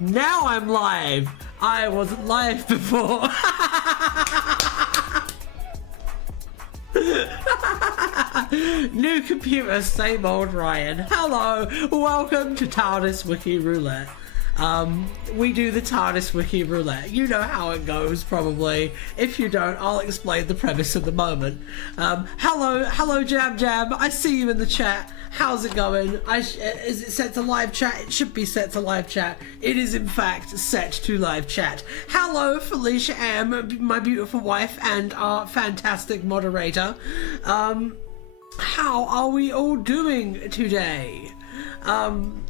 Now I'm live. I wasn't live before. New computer, same old Ryan. Hello, welcome to Tardis Wiki Roulette. We do the Tardis Wiki Roulette. You know how it goes, probably. If you don't, I'll explain the premise in the moment. Hello, Jam Jam. I see you in the chat. How's it going? Is it set to live chat? It should be set to live chat. It is, in fact, set to live chat. Hello, Felicia M, my beautiful wife and our fantastic moderator. How are we all doing today? I'm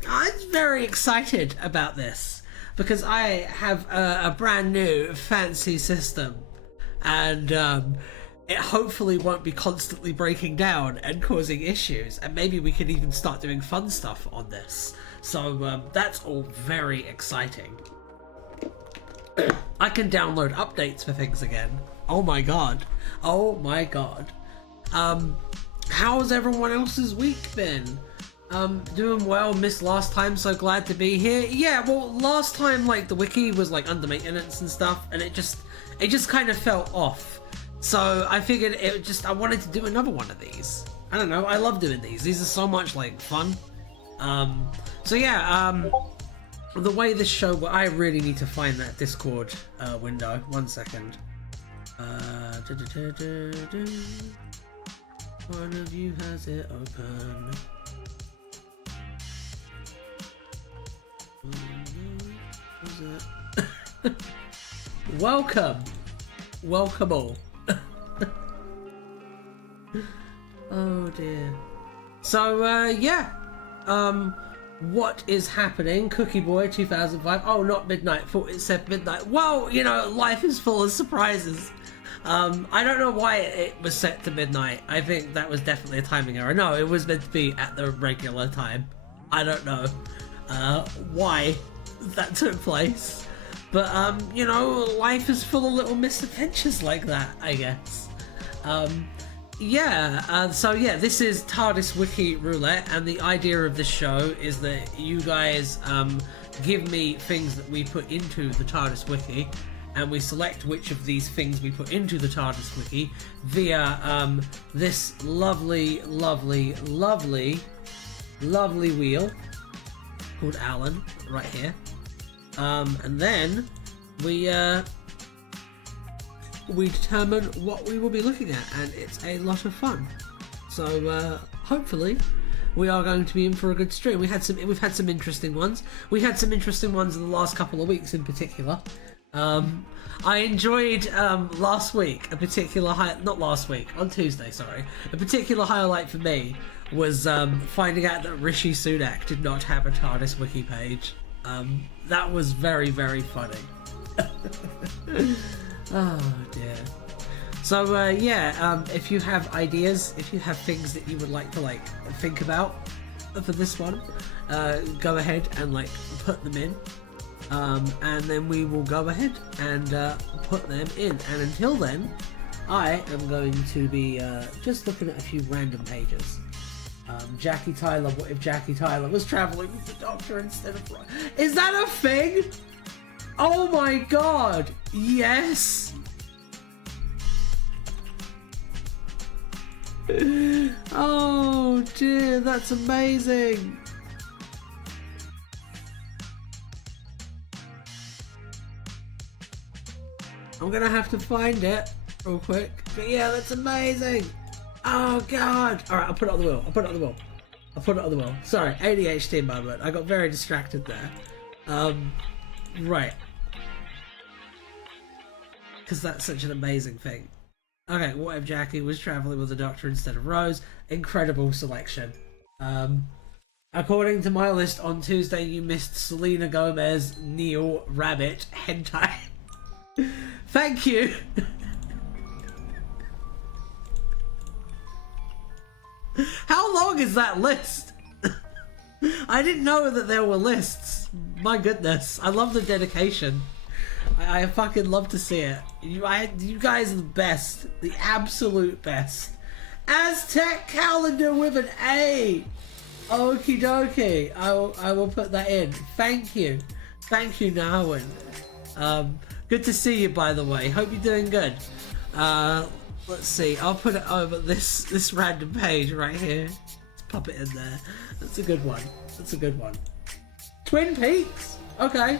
very excited about this because I have a brand new fancy system, and it hopefully won't be constantly breaking down and causing issues, and maybe we can even start doing fun stuff on this. So that's all very exciting. I can download updates for things again. Oh my god. Oh my god. How's everyone else's week been? Doing well. Missed last time, so glad to be here. Yeah, well, last time, like, the wiki was, like, under maintenance and stuff, and it just kind of fell off. So I figured I wanted to do another one of these. I don't know, I love doing these. These are so much, like, fun. So yeah, the way this show, I really need to find that Discord window. 1 second. One of you has it open. Welcome all. Oh dear. So yeah, what is happening? Cookie Boy 2005. Oh, not midnight. Thought it said midnight. Well, you know, life is full of surprises. I don't know why it was set to midnight. I think that was definitely a timing error. No, it was meant to be at the regular time. I don't know why that took place, but you know, life is full of little misadventures like that, I guess. So yeah, this is Tardis Wiki Roulette, and the idea of this show is that you guys give me things that we put into the Tardis Wiki, and we select which of these things we put into the Tardis Wiki via this lovely wheel called Alan right here, and then we determine what we will be looking at, and it's a lot of fun. So hopefully we are going to be in for a good stream. We've had some interesting ones. We had some interesting ones in the last couple of weeks in particular. I enjoyed last week on Tuesday, sorry. A particular highlight for me was finding out that Rishi Sunak did not have a TARDIS wiki page. That was very, very funny. Oh dear. So yeah, if you have ideas, if you have things that you would like to think about for this one, go ahead and put them in. And then we will go ahead and put them in. And until then, I am going to be just looking at a few random pages. Jackie Tyler, what if Jackie Tyler was traveling with the Doctor instead of... Is that a thing? Oh my god, yes! Oh dear, that's amazing! I'm gonna have to find it real quick. But yeah, that's amazing! Oh god! Alright, I'll put it on the wheel. Sorry, ADHD moment. I got very distracted there. Right. Because that's such an amazing thing. Okay, what if Jackie was traveling with the Doctor instead of Rose? Incredible selection. According to my list on Tuesday, you missed Selena Gomez, Neil, Rabbit, Hentai. Thank you. How long is that list? I didn't know that there were lists. My goodness, I love the dedication. I fucking love to see it. You guys are the best, the absolute best. Aztec calendar with an A. Okie dokie. I will put that in. Thank you. Thank you, Narwin. Good to see you, by the way. Hope you're doing good. Let's see. I'll put it over this random page right here. Let's pop it in there. That's a good one. That's a good one. Twin Peaks. Okay.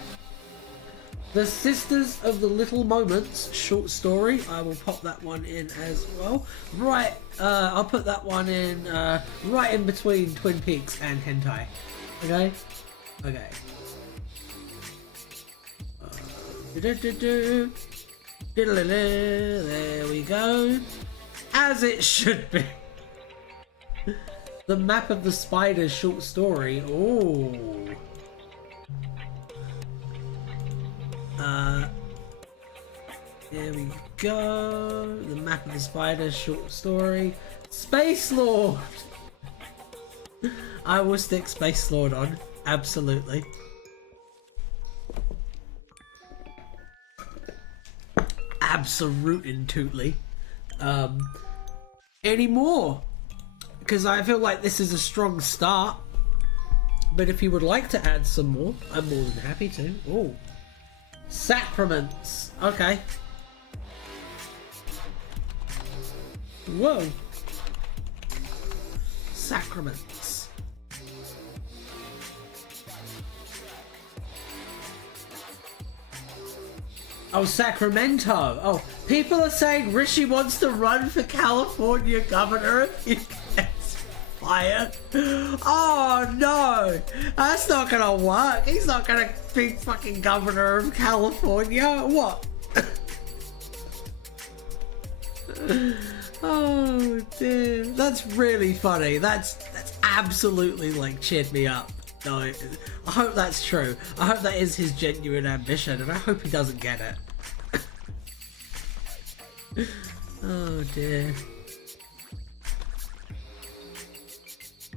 The Sisters of the Little Moments short story. I will pop that one in as well. Right. I'll put that one in right in between Twin Peaks and hentai. Okay. Okay. There we go. As it should be. The Map of the Spiders short story. Oh. Here we go. The Map of the Spiders short story. Space Lord. I will stick Space Lord on. Absolutely. Absolutely. Any more? Because I feel like this is a strong start. But if you would like to add some more, I'm more than happy to. Oh. Sacraments. Okay. Whoa. Sacraments. Oh, Sacramento. Oh, people are saying Rishi wants to run for California governor if he gets fired. Oh, no. That's not gonna work. He's not gonna be fucking governor of California. What? Oh, dear. That's really funny. That's absolutely, like, cheered me up. No, I hope that's true. I hope that is his genuine ambition, and I hope he doesn't get it. Oh dear.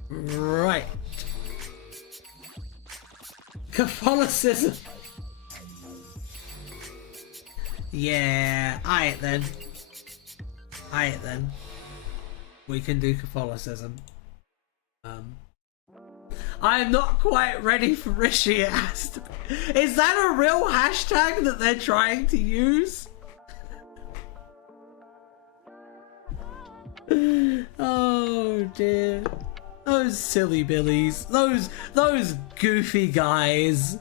Right. Catholicism. Yeah, alright then. Alright then. We can do Catholicism. I'm not quite ready for Rishi. It has to be. Is that a real hashtag that they're trying to use? Oh dear. Those silly billies. Those goofy guys.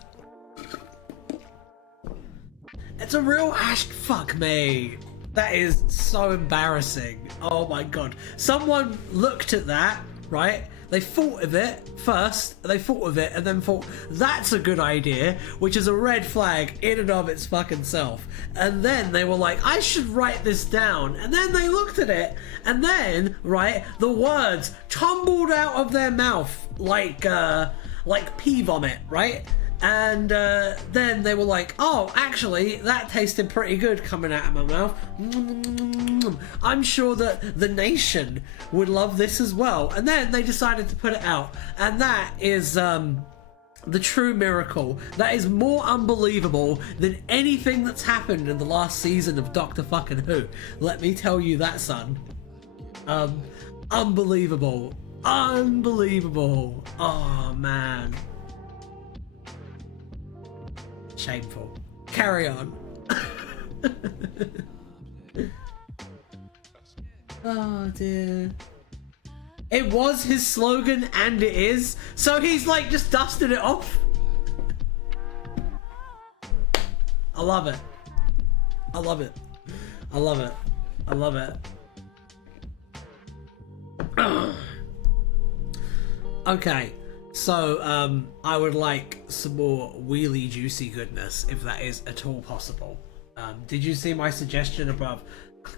It's a real hash. Fuck me. That is so embarrassing. Oh my god. Someone looked at that, right? They thought of it first, they thought of it, and then thought, that's a good idea, which is a red flag in and of its fucking self. And then they were like, I should write this down. And then they looked at it, and then, right, the words tumbled out of their mouth like pea vomit, right? And then they were like, oh, actually, that tasted pretty good coming out of my mouth. I'm sure that the nation would love this as well. And then they decided to put it out. And that is the true miracle. That is more unbelievable than anything that's happened in the last season of Doctor Fucking Who. Let me tell you that, son. Unbelievable. Unbelievable. Oh, man. Shameful. Carry on. Oh dear. It was his slogan and it is. So he's like just dusted it off. I love it. I love it. I love it. I love it. Okay. So, I would like some more wheelie juicy goodness, if that is at all possible. Did you see my suggestion above?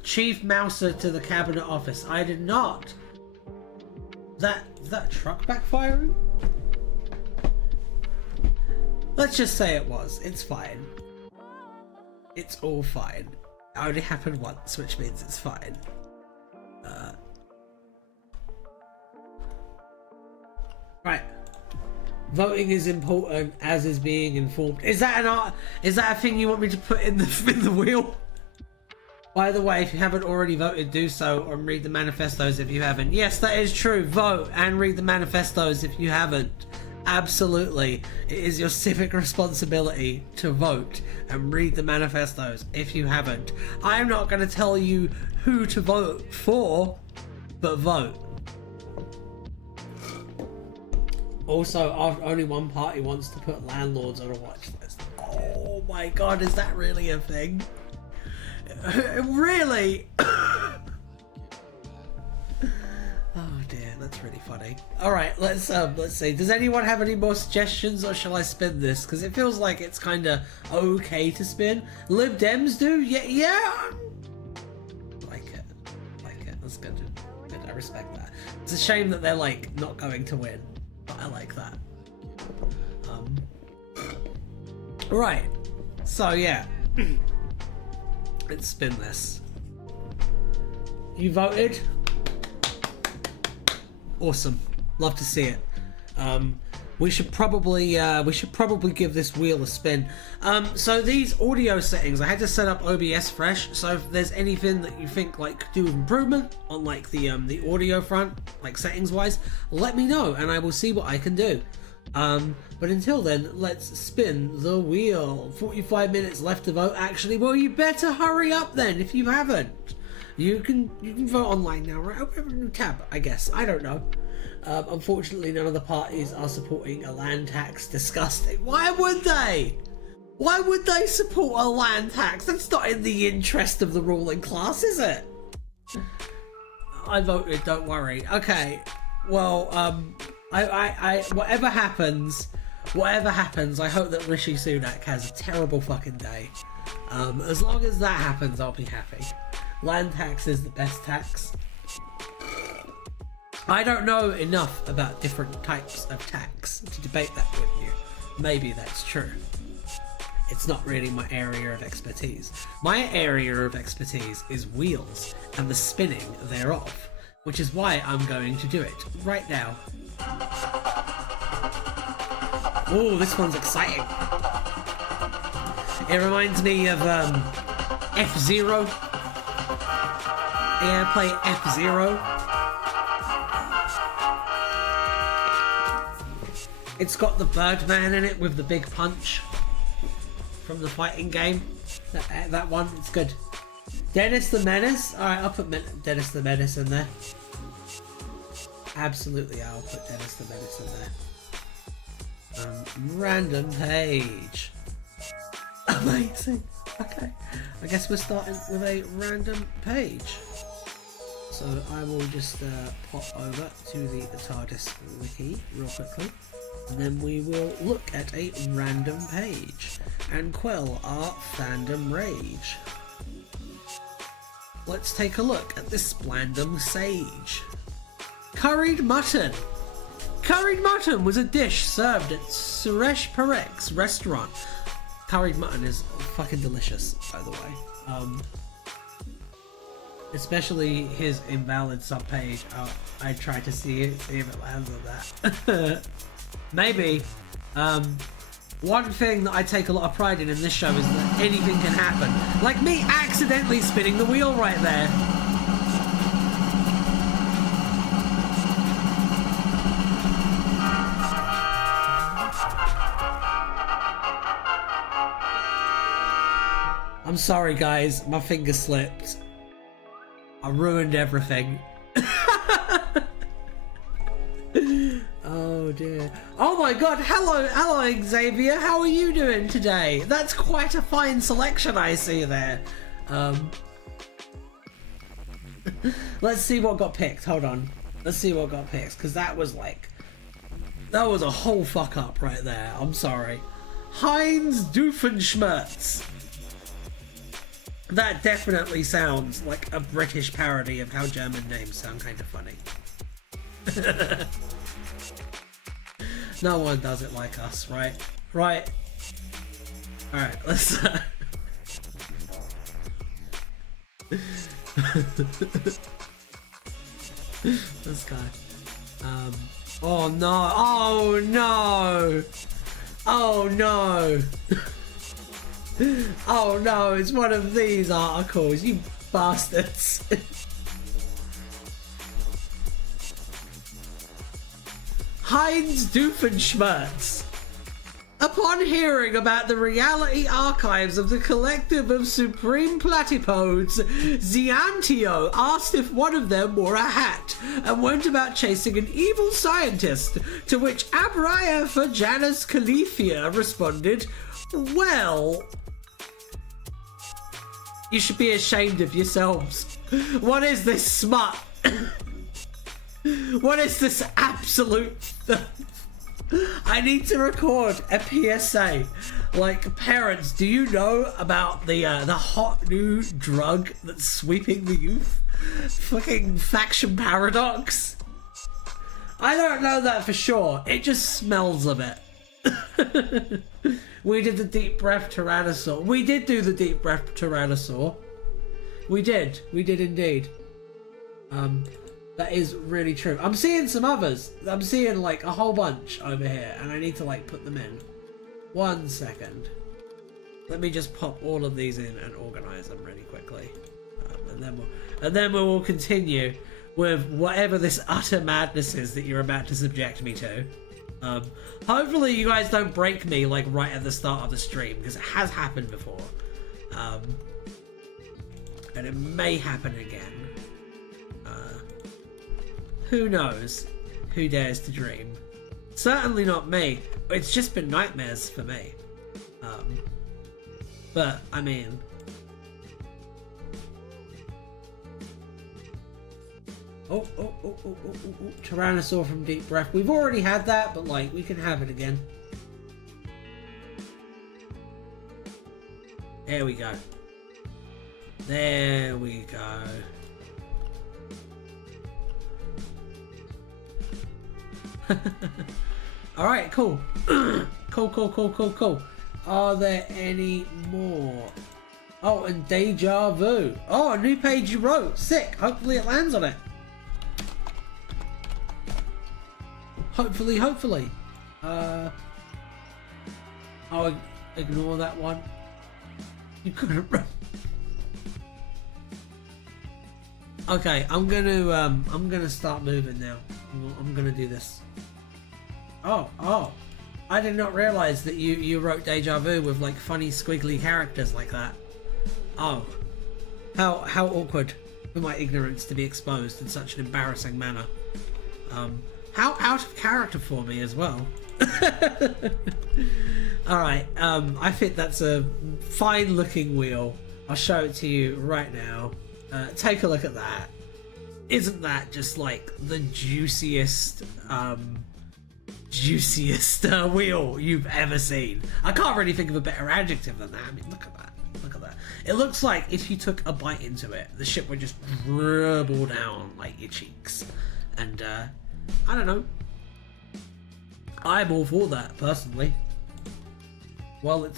Chief Mouser to the Cabinet Office. I did not. That truck backfiring? Let's just say it was. It's fine. It's all fine. It only happened once, which means it's fine. Right. Voting is important, as is being informed. Is that a thing you want me to put in the wheel? By the way, if you haven't already voted, do so and read the manifestos if you haven't. Yes, that is true. Vote and read the manifestos if you haven't. Absolutely, it is your civic responsibility to vote and read the manifestos if you haven't. I'm not going to tell you who to vote for, but vote. Also, only one party wants to put landlords on a watch list. Oh my god, is that really a thing? Really? Oh dear, that's really funny. Alright, let's see. Does anyone have any more suggestions, or shall I spin this? Because it feels like it's kinda okay to spin. Lib Dems do? Yeah. Like it. That's good. Good, I respect that. It's a shame that they're like not going to win. But I like that. Right. So yeah. Let's spin this. You voted? Awesome. Love to see it. We should probably give this wheel a spin. So these audio settings, I had to set up OBS fresh. So if there's anything that you think like could do improvement on like the audio front, like settings wise, let me know and I will see what I can do. But until then, let's spin the wheel. 45 minutes left to vote. Actually, well, you better hurry up then if you haven't. You can vote online now, right? Open a new tab, I guess. I don't know. Unfortunately, none of the parties are supporting a land tax. Disgusting. Why would they? Why would they support a land tax? That's not in the interest of the ruling class, is it? I voted, don't worry. Okay. Well, whatever happens, I hope that Rishi Sunak has a terrible fucking day. As long as that happens, I'll be happy. Land tax is the best tax. I don't know enough about different types of tax to debate that with you. Maybe that's true. It's not really my area of expertise. My area of expertise is wheels and the spinning thereof, which is why I'm going to do it right now. Oh, this one's exciting. It reminds me of F-Zero. Yeah, play F-Zero. It's got the Birdman in it with the big punch from the fighting game. That one, it's good. Dennis the Menace. Alright, I'll put Dennis the Menace in there. Absolutely, I'll put Dennis the Menace in there. Random page. Amazing. Okay, I guess we're starting with a random page. So I will just pop over to the Tardis Wiki real quickly, and then we will look at a random page and quell our fandom rage. Let's take a look at this Splandum Sage. Curried mutton. Curried mutton was a dish served at Suresh Parekh's restaurant. Curried mutton is fucking delicious, by the way. Especially his invalid subpage. I tried to see if it lands on that. Maybe. One thing that I take a lot of pride in this show is that anything can happen. Like me accidentally spinning the wheel right there. I'm sorry guys, my finger slipped. I ruined everything. Oh dear. Oh my god, hello Xavier, how are you doing today? That's quite a fine selection I see there. Let's see what got picked, hold on. Let's see what got picked, because that was a whole fuck up right there, I'm sorry. Heinz Doofenshmirtz. That definitely sounds like a British parody of how German names sound kind of funny. No one does it like us, right? Right. Alright, let's... Let's go. Oh no! Oh no! Oh no! Oh no, it's one of these articles, you bastards. Heinz Doofenshmirtz. Upon hearing about the reality archives of the collective of supreme platypodes, Ziantio asked if one of them wore a hat and went about chasing an evil scientist, to which Abraya Janus Califia responded, well, you should be ashamed of yourselves. What is this smut? What is this absolute... I need to record a PSA. Like, parents, do you know about the hot new drug that's sweeping the youth? Fucking faction paradox. I don't know that for sure. It just smells of it. We did the deep breath Tyrannosaur. We did do the deep breath Tyrannosaur. We did indeed. That is really true. I'm seeing some others. I'm seeing like a whole bunch over here, and I need to like put them in. 1 second. Let me just pop all of these in and organize them really quickly, and then we will continue with whatever this utter madness is that you're about to subject me to. Hopefully you guys don't break me like right at the start of the stream, because it has happened before, and it may happen again. Who knows? Who dares to dream? Certainly not me. It's just been nightmares for me. But, I mean... Oh, Tyrannosaur from Deep Breath. We've already had that, but, like, we can have it again. There we go. There we go. Alright, cool. Cool. Are there any more? Oh, and Deja Vu. Oh, a new page you wrote. Sick. Hopefully it lands on it. Hopefully. I'll ignore that one. You couldn't run. Okay, I'm gonna start moving now. I'm gonna do this. Oh, I did not realize that you wrote Deja Vu with like funny squiggly characters like that. Oh, how awkward for my ignorance to be exposed in such an embarrassing manner. How out of character for me as well. Alright, I think that's a fine looking wheel. I'll show it to you right now. Take a look at that. Isn't that just like the juiciest wheel you've ever seen? I can't really think of a better adjective than that. I mean, look at that. It looks like if you took a bite into it, the shit would just dribble down like your cheeks. And I don't know. I'm all for that personally. Well,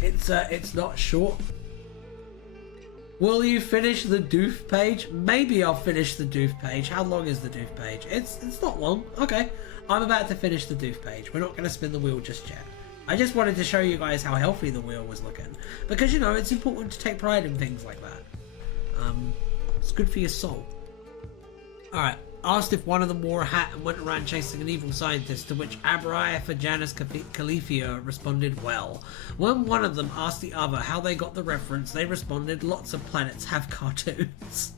it's not short. Will you finish the doof page? Maybe I'll finish the doof page. How long is the doof page? It's not long. Okay. I'm about to finish the doof page. We're not going to spin the wheel just yet. I just wanted to show you guys how healthy the wheel was looking. Because, you know, it's important to take pride in things like that. It's good for your soul. Alright. Asked if one of them wore a hat and went around chasing an evil scientist, to which Abraya Janus Califia responded, well. When one of them asked the other how they got the reference, they responded, lots of planets have cartoons.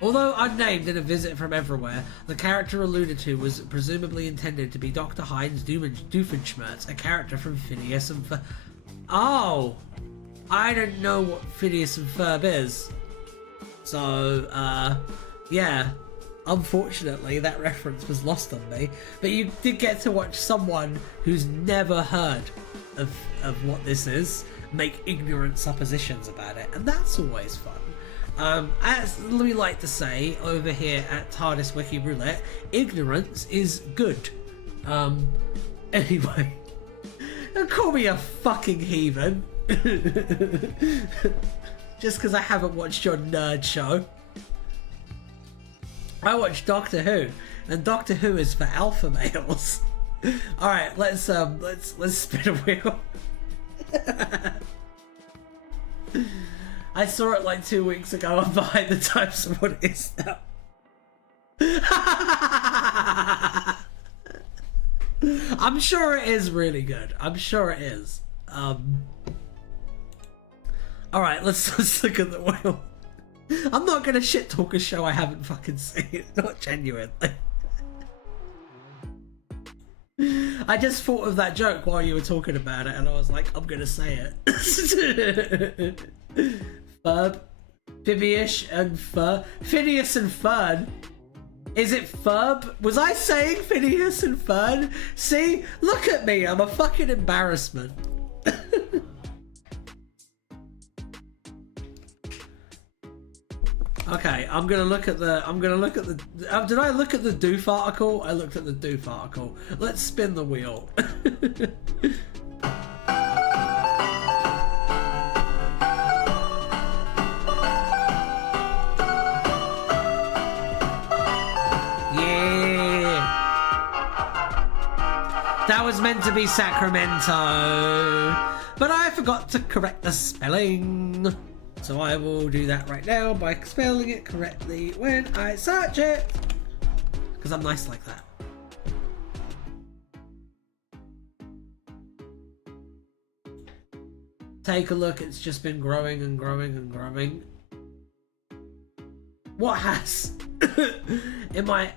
Although unnamed in A Visit from Everywhere, the character alluded to was presumably intended to be Dr. Heinz Doofenshmirtz, a character from Phineas and Ferb. Oh! I don't know what Phineas and Ferb is. So, yeah. Unfortunately, that reference was lost on me. But you did get to watch someone who's never heard of what this is make ignorant suppositions about it, and that's always fun. As we like to say over here at Tardis Wiki Roulette, ignorance is good. Anyway, don't call me a fucking heathen. Just because I haven't watched your nerd show. I watch Doctor Who, and Doctor Who is for alpha males. All right, let's spin a wheel. I saw it like 2 weeks ago. I'm behind the times of what it is now. I'm sure it is really good. I'm sure it is. Alright, let's look at the wheel. I'm not gonna shit talk a show I haven't fucking seen. Not genuinely. I just thought of that joke while you were talking about it, and I was like, I'm gonna say it. Ferb, Phineas and Ferb, Phineas and Fern. Is it Ferb? Was I saying Phineas and Fern? See, look at me. I'm a fucking embarrassment. Okay, I'm gonna look at the. Did I look at the Doof article? I looked at the Doof article. Let's spin the wheel. Yeah, that was meant to be Sacramento, but I forgot to correct the spelling. So I will do that right now by spelling it correctly when I search it. Because I'm nice like that. Take a look, it's just been growing and growing and growing. What has? Am I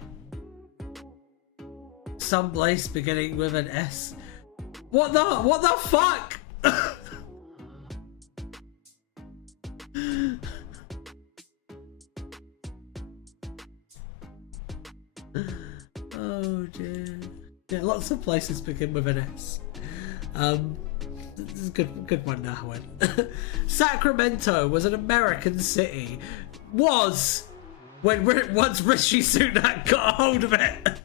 someplace beginning with an S? What the fuck? Oh dear. Yeah, lots of places begin with an S. This is a good one now, Howard. Sacramento was an American city. Was when once Rishi Sunak got a hold of it.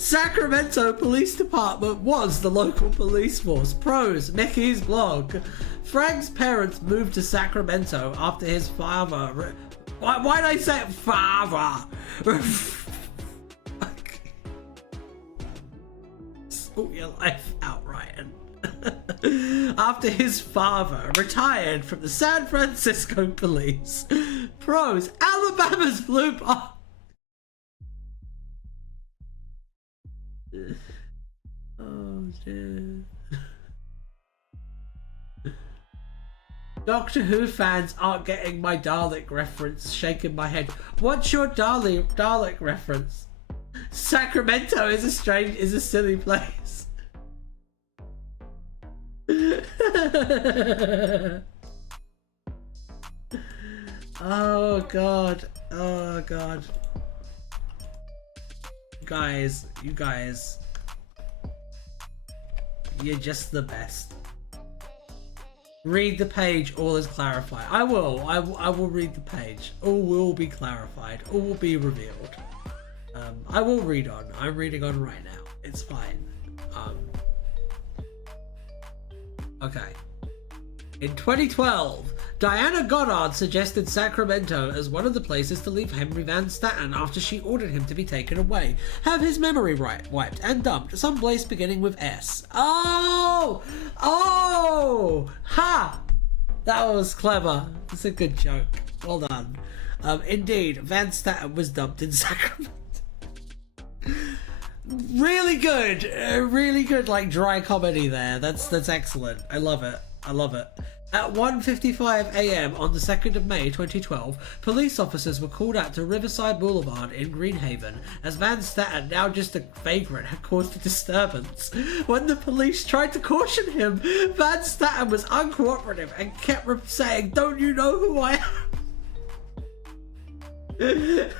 Sacramento Police Department was the local police force. Pros, Mickey's blog. Frank's parents moved to Sacramento after his father. Why did I say father? Sort your life out, Ryan. After his father retired from the San Francisco police. Pros, Alabama's blue bar. Oh dear. Doctor Who fans aren't getting my Dalek reference. Shaking my head. What's your Dalek reference? Sacramento is a silly place. Oh god. Oh god. You guys. You're just the best. Read the page, all is clarified. I will read the page. All will be clarified. All will be revealed. I will read on. I'm reading on right now. It's fine. Okay. In 2012, Diana Goddard suggested Sacramento as one of the places to leave Henry Van Staten after she ordered him to be taken away, have his memory wiped and dumped someplace beginning with S. Oh! Ha! That was clever. It's a good joke. Well done. Indeed, Van Staten was dumped in Sacramento. Really good, like dry comedy there. That's excellent. I love it. At 1:55 a.m. on the 2nd of May 2012, police officers were called out to Riverside Boulevard in Greenhaven as Van Staten, now just a vagrant, had caused a disturbance. When the police tried to caution him, Van Staten was uncooperative and kept saying, "Don't you know who I am?"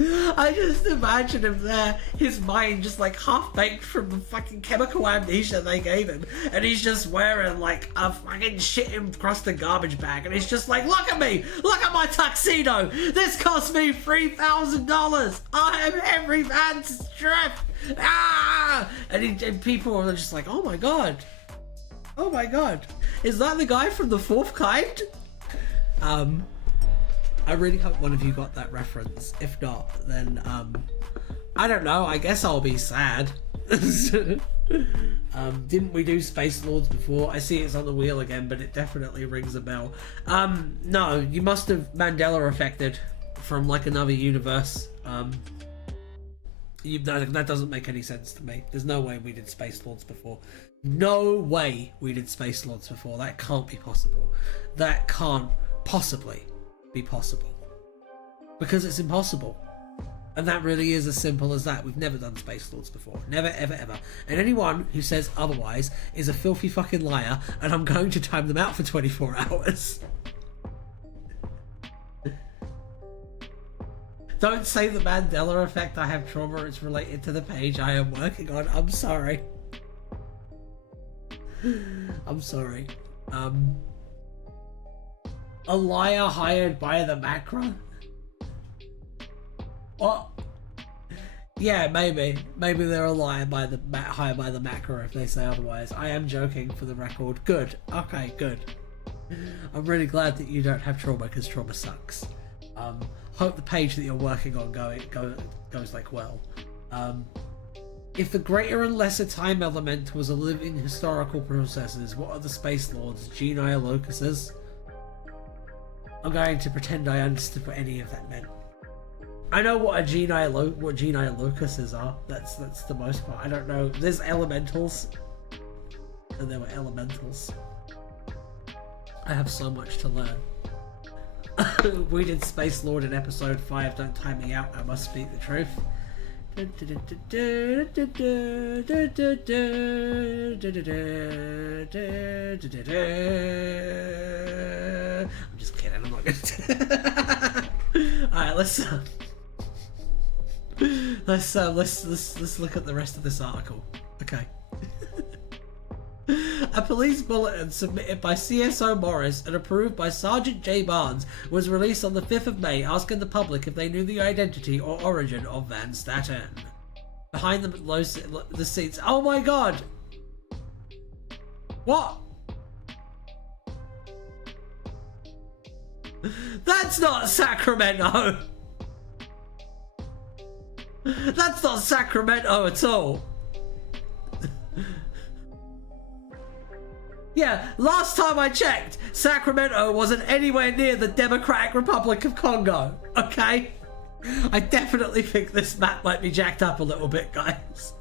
I just imagine him there, his mind just like half-baked from the fucking chemical amnesia they gave him, and he's just wearing like a fucking shit-encrusted garbage bag, and he's just like, look at me! Look at my tuxedo! This cost me $3,000! I am Henry Van Staten! Ah! And people are just like, oh my god. Oh my god. Is that the guy from The Fourth Kind? I really hope one of you got that reference. If not, then, I don't know, I guess I'll be sad. Didn't we do Space Lords before? I see it's on the wheel again, but it definitely rings a bell. No, you must have Mandela affected from, like, another universe. That doesn't make any sense to me. There's no way we did Space Lords before. No way we did Space Lords before. That can't be possible. That can't possibly be possible. Because it's impossible. And that really is as simple as that. We've never done Space Lords before. Never, ever, ever. And anyone who says otherwise is a filthy fucking liar, and I'm going to time them out for 24 hours. Don't say the Mandela effect. I have trauma. It's related to the page I am working on. I'm sorry. I'm sorry. A liar hired by the macro? What? Yeah, maybe. Maybe they're a liar hired by the macro if they say otherwise. I am joking, for the record. Good. Okay, good. I'm really glad that you don't have trauma, because trauma sucks. Hope the page that you're working on goes like well. If the greater and lesser time element was a living historical processes, what are the Space Lords? Genii locuses? I'm going to pretend I understood what any of that meant. I know what Genii locuses are. That's the most part. I don't know. There's elementals, and there were elementals. I have so much to learn. We did Space Lord in episode 5. Don't time me out. I must speak the truth. I'm just kidding. I'm not gonna. All right, let's look at the rest of this article. Okay. A police bulletin submitted by CSO Morris and approved by Sergeant J. Barnes was released on the 5th of May, asking the public if they knew the identity or origin of Van Staten. Behind the scenes. Oh my god! What? That's not Sacramento! That's not Sacramento at all! Yeah, last time I checked, Sacramento wasn't anywhere near the Democratic Republic of Congo, okay? I definitely think this map might be jacked up a little bit, guys.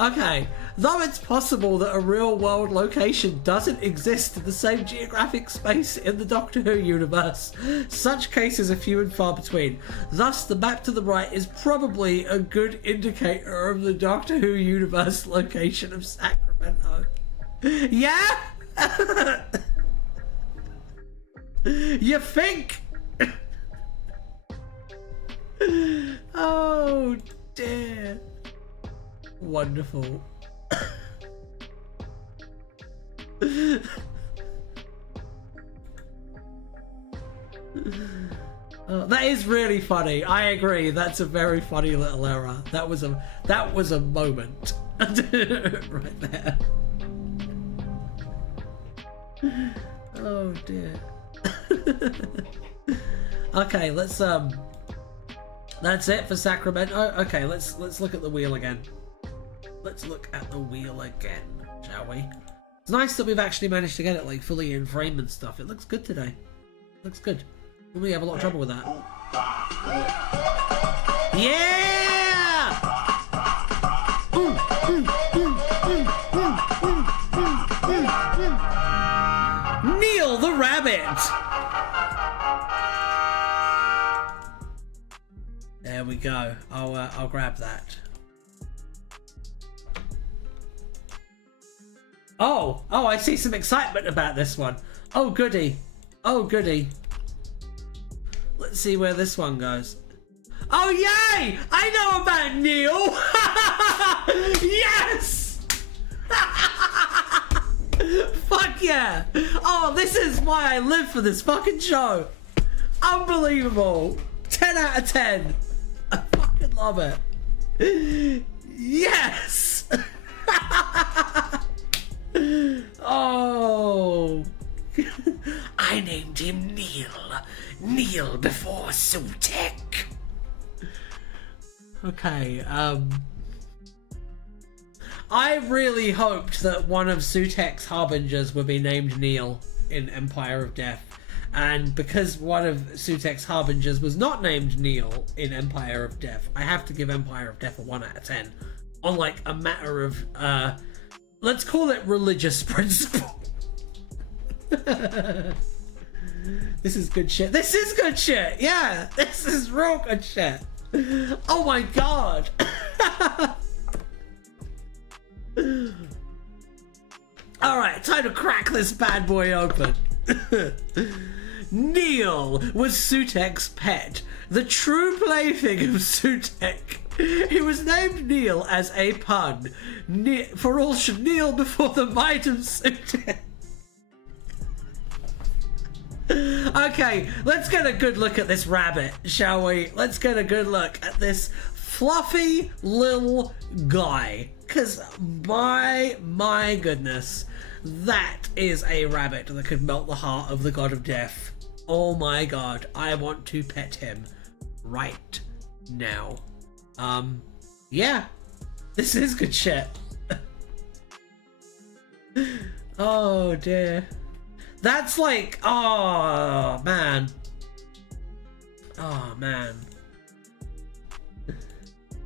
Okay, though it's possible that a real-world location doesn't exist in the same geographic space in the Doctor Who universe, such cases are few and far between. Thus, the map to the right is probably a good indicator of the Doctor Who universe location of Sacramento. Yeah? You think? Oh dear. Wonderful. That is really funny. I agree. That's a very funny little error. That was a moment right there. Oh dear. Okay, let's that's it for Sacramento. Okay, let's look at the wheel again. Let's look at the wheel again, shall we? It's nice that we've actually managed to get it like fully in frame and stuff. It looks good today. It looks good. We have a lot of trouble with that. Yeah! Neil the Rabbit! There we go. I'll grab that. Oh, I see some excitement about this one. Oh goody. Oh goody. Let's see where this one goes. Oh yay! I know about Neil! Yes! Fuck yeah! Oh, this is why I live for this fucking show. Unbelievable. 10 out of 10. I fucking love it. Yes! Oh. I named him Neil. Neil before Sutek. Okay, I really hoped that one of Sutek's harbingers would be named Neil in Empire of Death, And because one of Sutek's harbingers was not named Neil in Empire of Death, I have to give Empire of Death a 1 out of 10 on like a matter of let's call it religious principle. This is good shit. This is good shit. Yeah, this is real good shit. Oh my god. Alright, time to crack this bad boy open. Neil was Sutek's pet, the true plaything of Sutek. He was named Neil as a pun. For all should kneel before the might of Sutek. Okay, let's get a good look at this rabbit, shall we? Let's get a good look at this fluffy little guy. Because my goodness, that is a rabbit that could melt the heart of the god of death. Oh my god, I want to pet him right now. Yeah, this is good shit. Oh dear. That's like, oh man. Oh man.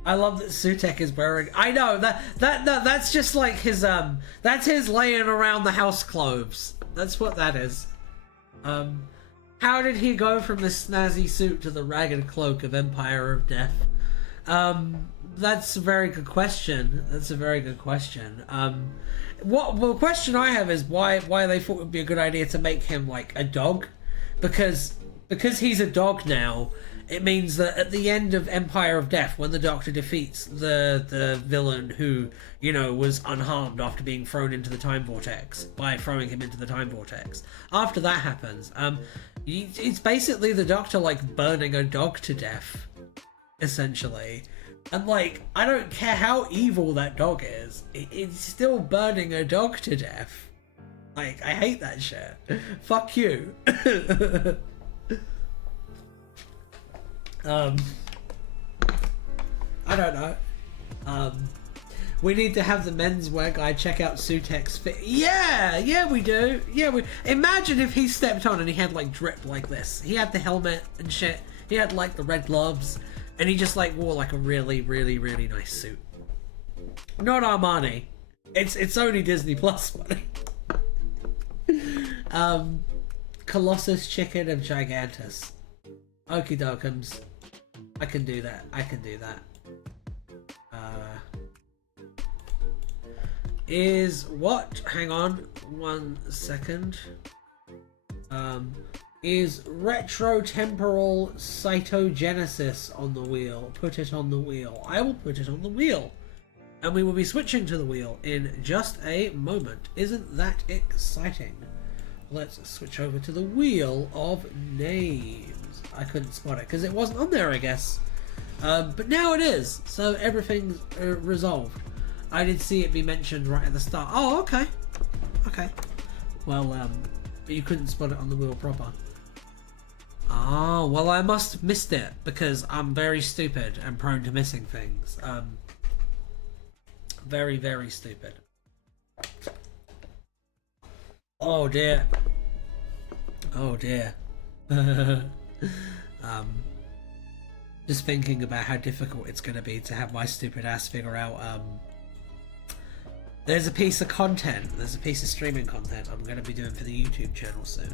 I love that Sutek is wearing, I know, that's just like his, that's his laying around the house clothes. That's what that is. How did he go from the snazzy suit to the ragged cloak of Empire of Death? That's a very good question. That's a very good question. The question I have is why they thought it would be a good idea to make him like a dog, because he's a dog now. It means that at the end of Empire of Death, when the Doctor defeats the villain who, you know, was unharmed after being thrown into the time vortex by throwing him into the time vortex, after that happens, it's basically the Doctor like burning a dog to death, essentially. And like, I don't care how evil that dog is, it's still burning a dog to death. Like, I hate that shit. Fuck you. I don't know. We need to have the menswear guy check out Sutek's fit. Yeah, we do. Yeah, we. Imagine if he stepped on and he had like drip like this. He had the helmet and shit. He had like the red gloves, and he just like wore like a really, really, really nice suit. Not Armani. It's only Disney Plus money. Colossus Chicken of Gigantus. Okie dokums. I can do that. Is what? Hang on 1 second. Is retrotemporal cytogenesis on the wheel? Put it on the wheel. I will put it on the wheel. And we will be switching to the wheel in just a moment. Isn't that exciting? Let's switch over to the wheel of names. I couldn't spot it because it wasn't on there, I guess. But now it is, so everything's resolved. I did see it be mentioned right at the start. Oh, okay. Okay. Well, but you couldn't spot it on the wheel proper. Oh, well, I must have missed it because I'm very stupid and prone to missing things. Very, very stupid. Oh dear. Oh dear. Just thinking about how difficult it's going to be to have my stupid ass figure out. There's a piece of content. There's a piece of streaming content I'm going to be doing for the YouTube channel soon.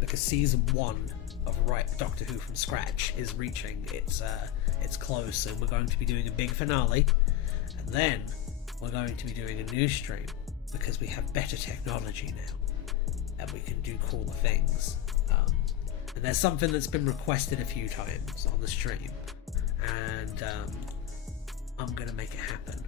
Because season 1 of Write Doctor Who from Scratch is reaching its close, and we're going to be doing a big finale, and then we're going to be doing a new stream because we have better technology now and we can do cooler things. And there's something that's been requested a few times on the stream, and I'm gonna make it happen.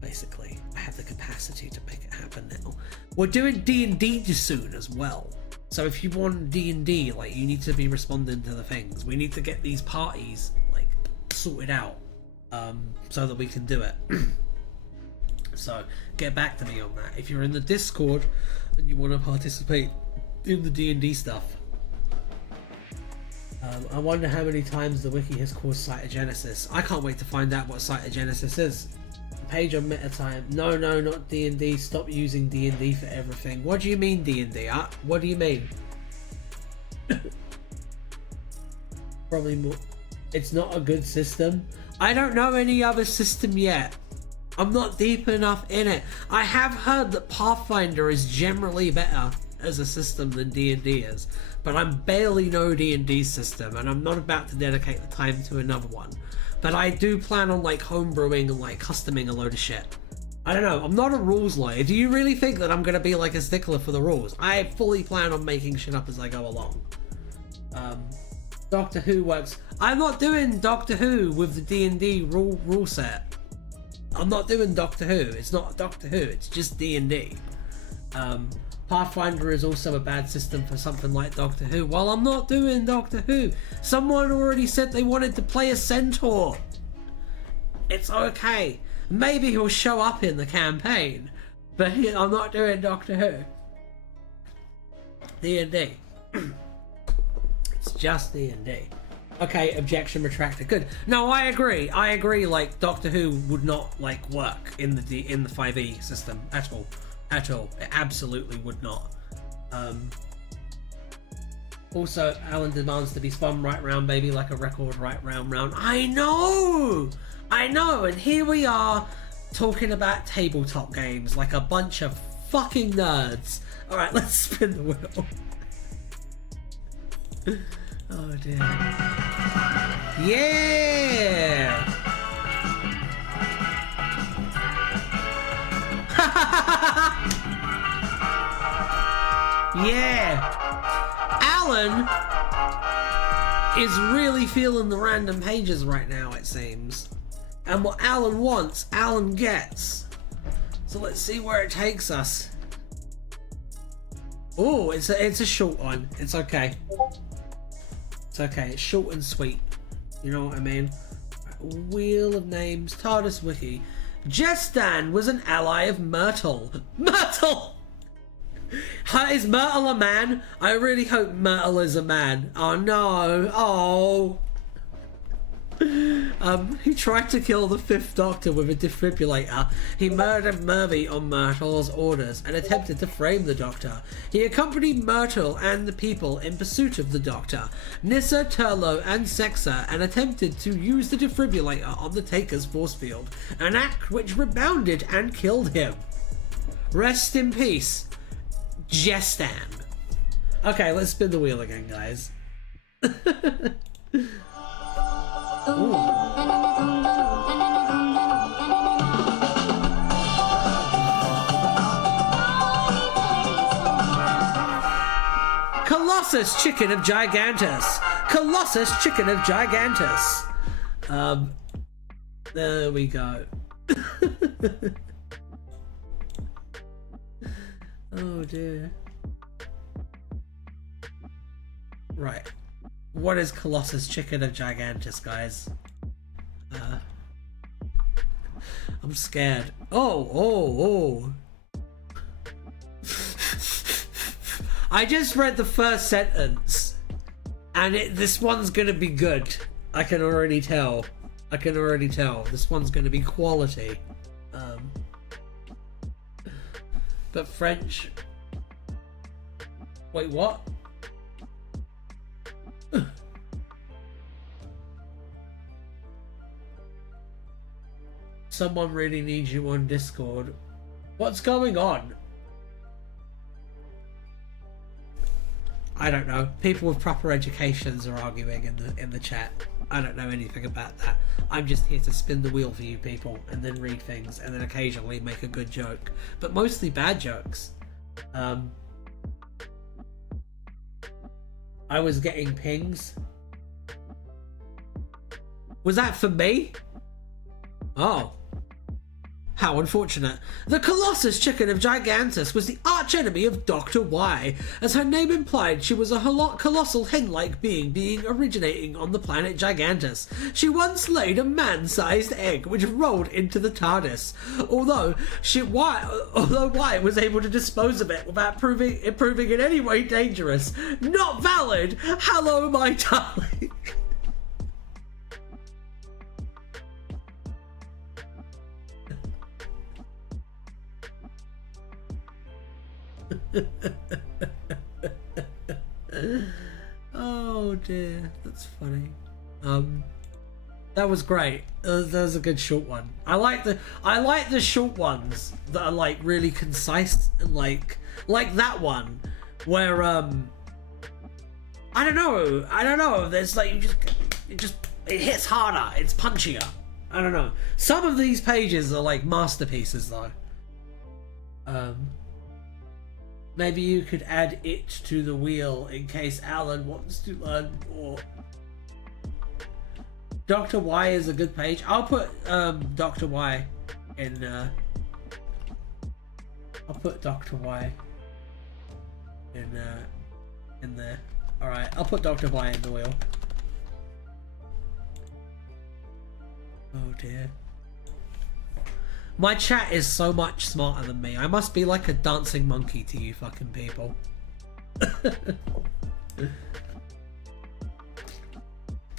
Basically, I have the capacity to make it happen now. We're doing D&D soon as well, so if you want D&D, like, you need to be responding to the things. We need to get these parties like sorted out, so that we can do it. So get back to me on that. If you're in the Discord and you want to participate in the D&D stuff. I wonder how many times the wiki has caused cytogenesis. I can't wait to find out what cytogenesis is. Page on meta time. No, not D&D. Stop using D&D for everything. What do you mean D&D? What do you mean? Probably more. It's not a good system. I don't know any other system yet. I'm not deep enough in it. I have heard that Pathfinder is generally better as a system than D&D is, but I barely know D&D's system, and I'm not about to dedicate the time to another one. But I do plan on like homebrewing and like customing a load of shit. I don't know, I'm not a rules lawyer. Do you really think that I'm gonna be like a stickler for the rules? I fully plan on making shit up as I go along. Doctor Who works. I'm not doing Doctor Who with the D&D rule set. I'm not doing Doctor Who. It's not Doctor Who, it's just D&D. Pathfinder is also a bad system for something like Doctor Who. Well, I'm not doing Doctor Who. Someone already said they wanted to play a centaur. It's okay. Maybe he'll show up in the campaign, but I'm not doing Doctor Who. D&D. It's just D&D. Okay, objection retracted. Good. No, I agree. Like Doctor Who would not like work in the 5e system at all. It absolutely would not. Also, Alan demands to be spun right round, baby, like a record, right round. I know. And here we are talking about tabletop games like a bunch of fucking nerds. All right, let's spin the wheel. Oh dear. Yeah! Yeah! Alan is really feeling the random pages right now, it seems. And what Alan wants, Alan gets. So let's see where it takes us. Oh, it's a short one. It's okay. It's okay. It's short and sweet. You know what I mean? Wheel of names. Tardis Wiki. Jestan was an ally of Myrtle. Myrtle! Is Myrtle a man? I really hope Myrtle is a man. Oh no. Oh. He tried to kill the Fifth Doctor with a defibrillator. He murdered Murphy on Myrtle's orders and attempted to frame the Doctor. He accompanied Myrtle and the people in pursuit of the Doctor, Nissa, Turlo, and Sexa, and attempted to use the defibrillator on the Taker's force field, an act which rebounded and killed him. Rest in peace, Jestan. Okay, let's spin the wheel again, guys. Ooh. Colossus Chicken of Gigantus. Colossus Chicken of Gigantus. There we go. Oh dear. Right. What is Colossus Chicken of Gigantus, guys? I'm scared. Oh. I just read the first sentence, and this one's gonna be good. I can already tell. This one's gonna be quality. But French. Wait, what? Someone really needs you on Discord. What's going on? I don't know. People with proper educations are arguing in the chat. I don't know anything about that. I'm just here to spin the wheel for you people and then read things and then occasionally make a good joke, but mostly bad jokes. I was getting pings. Was that for me? Oh. How unfortunate. The Colossus Chicken of Gigantus was the archenemy of Dr. Y. As her name implied, she was a colossal hen-like being originating on the planet Gigantus. She once laid a man-sized egg which rolled into the TARDIS. Although Y was able to dispose of it without proving in any way dangerous. Not valid! Hello, my darling! Oh dear, that's funny. That was great. That was a good short one. I like the short ones that are like really concise and like that one where I don't know. There's like it hits harder. It's punchier. I don't know. Some of these pages are like masterpieces though. Maybe you could add it to the wheel in case Alan wants to learn more. Dr. Y is a good page. I'll put Dr. Y in I'll put Dr. Y in there. Alright, I'll put Dr. Y in the wheel. Oh dear. My chat is so much smarter than me. I must be like a dancing monkey to you fucking people.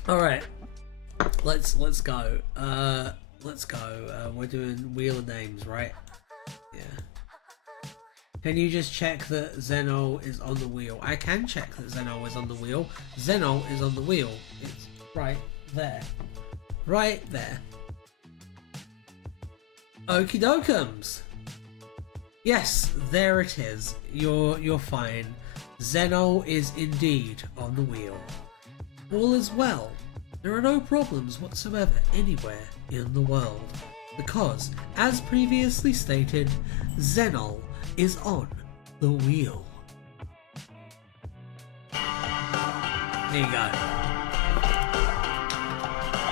Alright. Let's go. Let's go. We're doing wheel of names, right? Yeah. Can you just check that Zeno is on the wheel? I can check that Zeno is on the wheel. Zeno is on the wheel. It's right there. Right there. Okie dokums. Yes, there it is. You're fine. Zeno is indeed on the wheel. All is well. There are no problems whatsoever anywhere in the world, because, as previously stated, Zeno is on the wheel. There you go.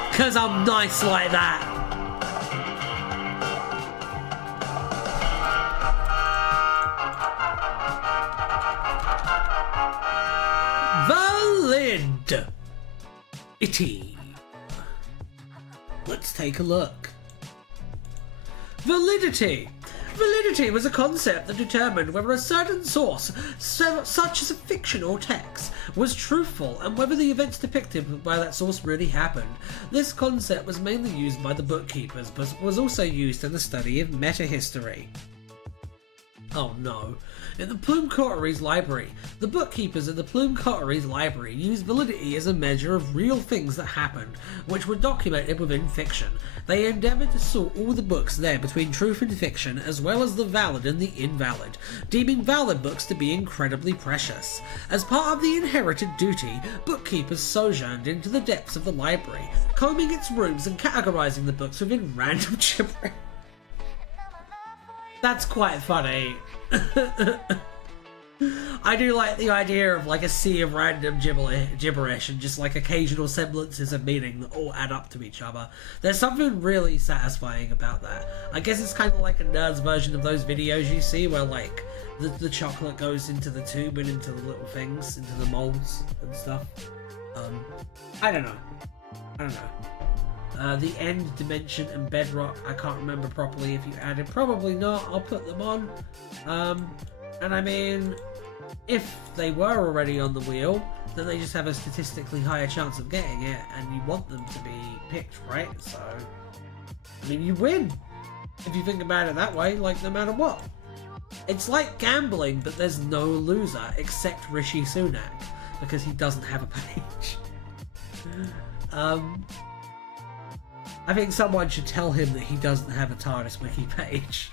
Because I'm nice like that. Validity. Let's take a look. Validity. Validity was a concept that determined whether a certain source, such as a fiction or text, was truthful and whether the events depicted by that source really happened. This concept was mainly used by the bookkeepers, but was also used in the study of meta-history. Oh no. In the Plume Coteries library, the bookkeepers in the Plume Coteries library used validity as a measure of real things that happened, which were documented within fiction. They endeavoured to sort all the books there between truth and fiction, as well as the valid and the invalid, deeming valid books to be incredibly precious. As part of the inherited duty, bookkeepers sojourned into the depths of the library, combing its rooms and categorising the books within random gibberish. That's quite funny. I do like the idea of like a sea of random gibberish and just like occasional semblances of meaning that all add up to each other. There's something really satisfying about that. I guess it's kind of like a nerd's version of those videos you see where like the chocolate goes into the tube and into the little things, into the molds and stuff. I don't know. The end, dimension, and bedrock, I can't remember properly if you added. Probably not. I'll put them on. And I mean, if they were already on the wheel, then they just have a statistically higher chance of getting it, and you want them to be picked, right? So, I mean, you win. If you think about it that way, like, no matter what. It's like gambling, but there's no loser, except Rishi Sunak, because he doesn't have a page. I think someone should tell him that he doesn't have a TardisWiki Wiki page.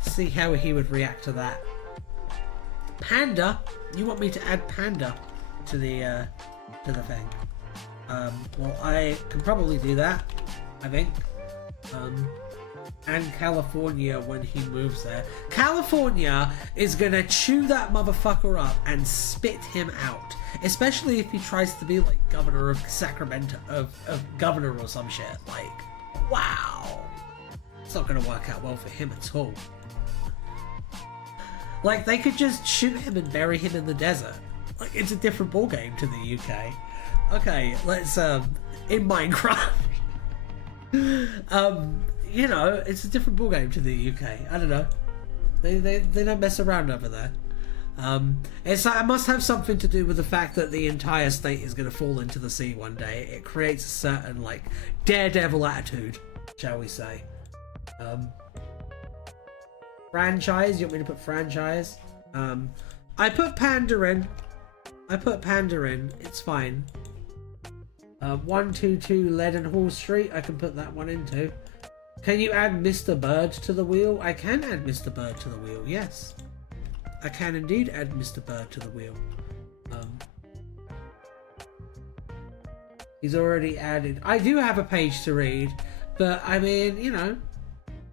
See how he would react to that. Panda? You want me to add Panda to the thing? Well, I can probably do that, I think. And California when he moves there. California is gonna chew that motherfucker up and spit him out. Especially if he tries to be like governor of Sacramento, of governor or some shit. Like, wow. It's not gonna work out well for him at all. Like, they could just shoot him and bury him in the desert. Like, it's a different ballgame to the UK. Okay, let's, in Minecraft. You know, it's a different ballgame to the UK. I don't know. They don't mess around over there. It must have something to do with the fact that the entire state is going to fall into the sea one day. It creates a certain, like, daredevil attitude, shall we say. Franchise? You want me to put franchise? I put Panda in. I put Panda in. It's fine. 122 Leadenhall Street. I can put that one into. Can you add Mr. Bird to the wheel? I can add Mr. Bird to the wheel. Yes, I can indeed add Mr. Bird to the wheel. He's already added. I do have a page to read, but I mean, you know,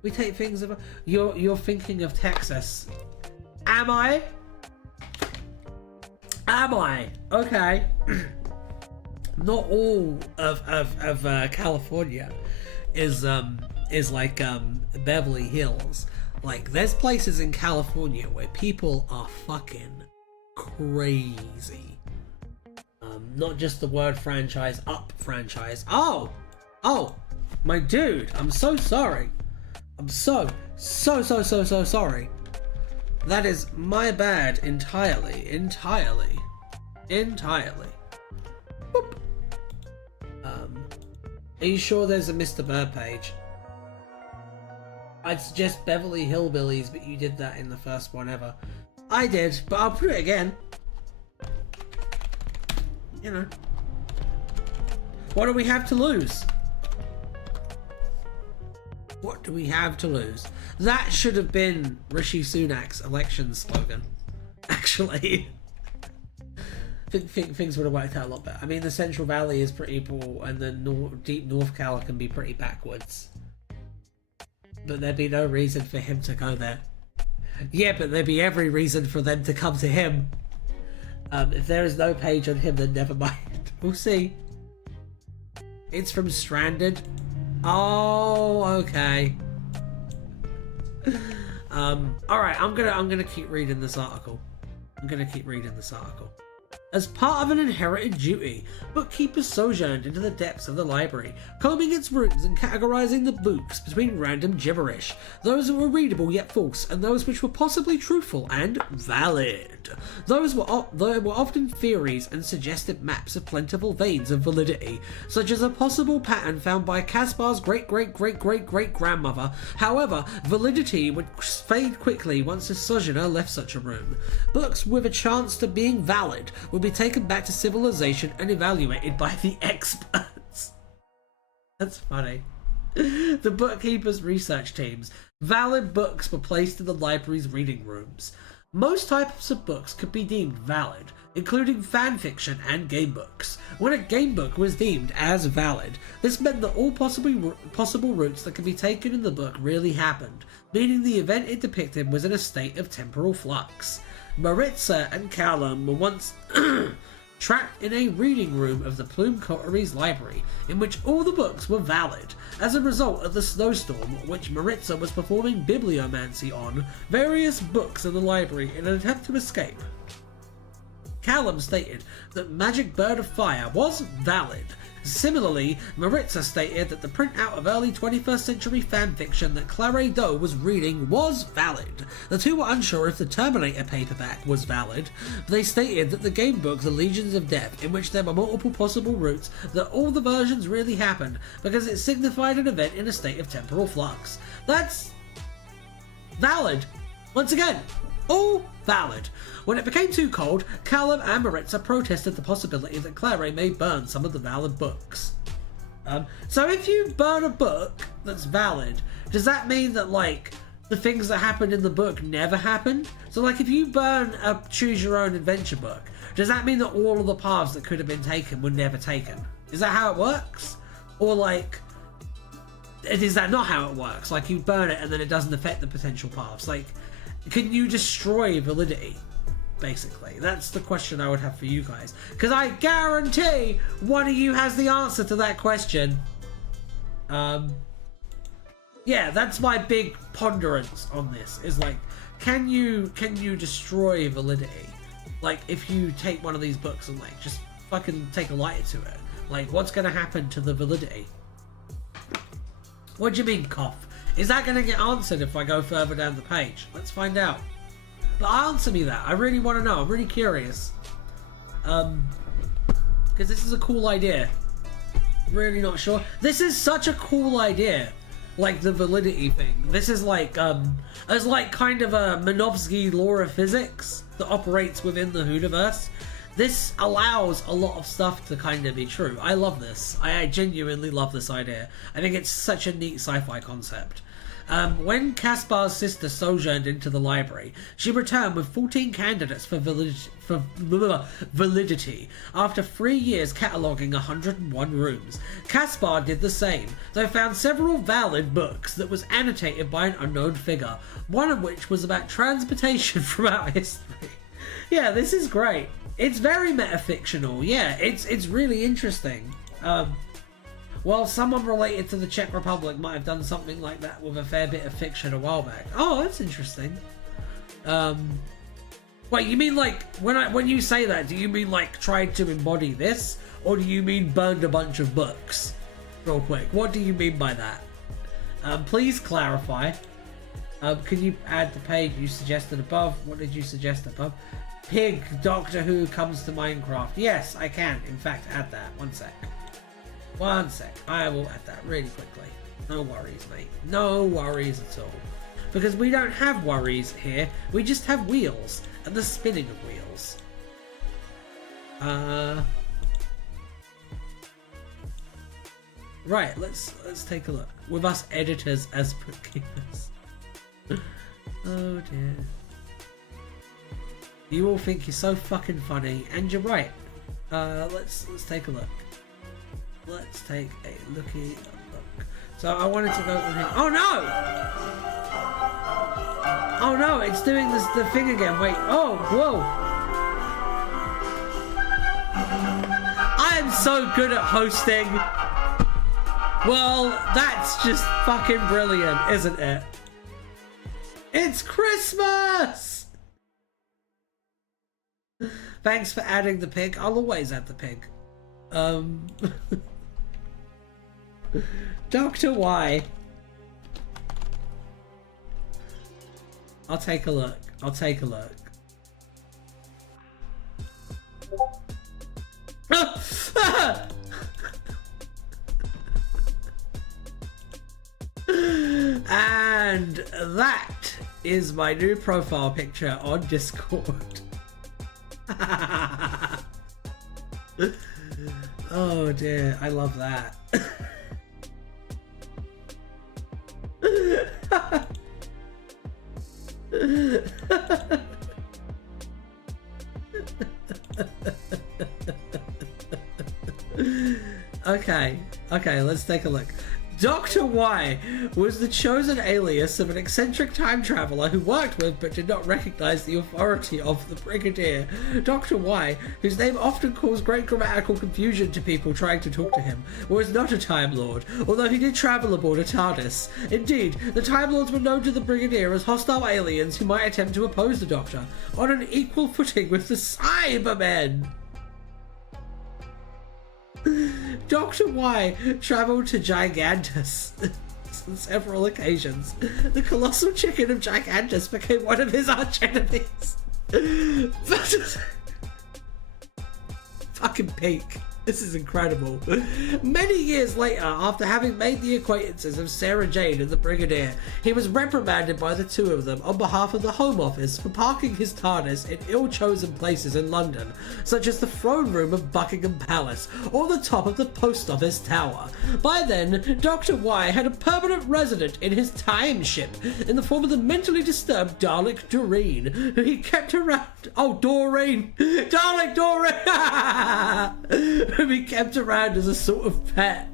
we take things about. You're thinking of Texas. Am I? Am I? Okay. Not all of California is like Beverly Hills. Like, there's places in California where people are fucking crazy. Not just the word franchise, up franchise. Oh, my dude, I'm so sorry. I'm so sorry. That is my bad entirely. Boop. Are you sure there's a Mr. Bird page? I'd suggest Beverly Hillbillies, but you did that in the first one ever. I did, but I'll put it again. You know. What do we have to lose? What do we have to lose? That should have been Rishi Sunak's election slogan. Actually. Things would have worked out a lot better. I mean, the Central Valley is pretty poor, and the deep North Cal can be pretty backwards. But there'd be no reason for him to go there. Yeah, but there'd be every reason for them to come to him. If there is no page on him, then never mind. We'll see. It's from Stranded. Oh, okay. Alright, I'm gonna keep reading this article. As part of an inherited duty, bookkeepers sojourned into the depths of the library, combing its rooms and categorizing the books between random gibberish, those that were readable yet false, and those which were possibly truthful and valid. Those were often theories and suggested maps of plentiful veins of validity, such as a possible pattern found by Caspar's great-great-great-great-great-grandmother. However, validity would fade quickly once a sojourner left such a room. Books with a chance to being valid would be taken back to civilization and evaluated by the experts. That's funny. The bookkeepers' research teams. Valid books were placed in the library's reading rooms. Most types of books could be deemed valid, including fan fiction and game books. When a game book was deemed as valid, this meant that all possible routes that could be taken in the book really happened, meaning the event it depicted was in a state of temporal flux. Maritza and Callum were once trapped in a reading room of the Plume Coteries library, in which all the books were valid. As a result of the snowstorm, which Maritza was performing bibliomancy on, various books in the library in an attempt to escape. Callum stated that Magic Bird of Fire was valid. Similarly, Maritza stated that the printout of early 21st century fanfiction that Claire Doe was reading was valid. The two were unsure if the Terminator paperback was valid, but they stated that the game book The Legions of Death, in which there were multiple possible routes, that all the versions really happened, because it signified an event in a state of temporal flux. That's valid. Once again, all valid. When it became too cold, Callum and Maritza protested the possibility that Claire may burn some of the valid books. So if you burn a book that's valid, does that mean that, like, the things that happened in the book never happened? So, like, if you burn a Choose Your Own Adventure book, does that mean that all of the paths that could have been taken were never taken? Is that how it works? Or, like, is that not how it works? Like, you burn it and then it doesn't affect the potential paths. Like, can you destroy validity? Basically, that's the question I would have for you guys, because I guarantee one of you has the answer to that question. Yeah, that's my big ponderance on this, is like, can you destroy validity? Like, if you take one of these books and, like, just fucking take a lighter to it, like, what's gonna happen to the validity? What do you mean, cough? Is that gonna get answered if I go further down the page? Let's find out. But answer me that. I really want to know. I'm really curious. Because this is a cool idea. Really not sure. This is such a cool idea. Like the validity thing. This is like, as like kind of a Minovsky law of physics that operates within the Whoniverse. this allows a lot of stuff to kind of be true. I love this. I genuinely love this idea. I think it's such a neat sci-fi concept. When Caspar's sister sojourned into the library, she returned with 14 candidates for validity after 3 years cataloguing 101 rooms. Caspar did the same, though found several valid books that was annotated by an unknown figure, one of which was about transportation throughout history. Yeah, this is great. It's very metafictional. Yeah, it's really interesting. Well, someone related to the Czech Republic might have done something like that with a fair bit of fiction a while back. Oh, that's interesting. Wait, you mean like, when you say that, do you mean like tried to embody this? Or do you mean burned a bunch of books? Real quick, what do you mean by that? Please clarify. Can you add the page you suggested above? What did you suggest above? Pig, Doctor Who comes to Minecraft. Yes, I can, in fact, add that. One sec. I will add that really quickly. No worries, mate. No worries at all. Because we don't have worries here. We just have wheels. And the spinning of wheels. Right, let's take a look. With us editors as bookkeepers. Oh dear. You all think you're so fucking funny, and you're right. Let's take a look. Let's take a looky look. So I wanted to go in here. Oh no! Oh no! It's doing the thing again. Wait. Oh whoa! I am so good at hosting. Well, that's just fucking brilliant, isn't it? It's Christmas! Thanks for adding the pig. I'll always add the pig. Dr. Y. I'll take a look. And that is my new profile picture on Discord. Oh dear, I love that. Okay, let's take a look. Dr. Y was the chosen alias of an eccentric time traveler who worked with but did not recognize the authority of the Brigadier. Dr. Y, whose name often caused great grammatical confusion to people trying to talk to him, was not a Time Lord, although he did travel aboard a TARDIS. Indeed, the Time Lords were known to the Brigadier as hostile aliens who might attempt to oppose the Doctor, on an equal footing with the Cybermen. Dr. Y travelled to Gigantus on several occasions. The colossal chicken of Gigantus became one of his arch enemies. Fucking peak. This is incredible. Many years later, after having made the acquaintances of Sarah Jane and the Brigadier, he was reprimanded by the two of them on behalf of the Home Office for parking his TARDIS in ill-chosen places in London, such as the throne room of Buckingham Palace or the top of the Post Office Tower. By then, Dr. Y had a permanent resident in his time ship in the form of the mentally disturbed Dalek Doreen, who he kept around. Oh, Doreen! Dalek Doreen! Whom he kept around as a sort of pet.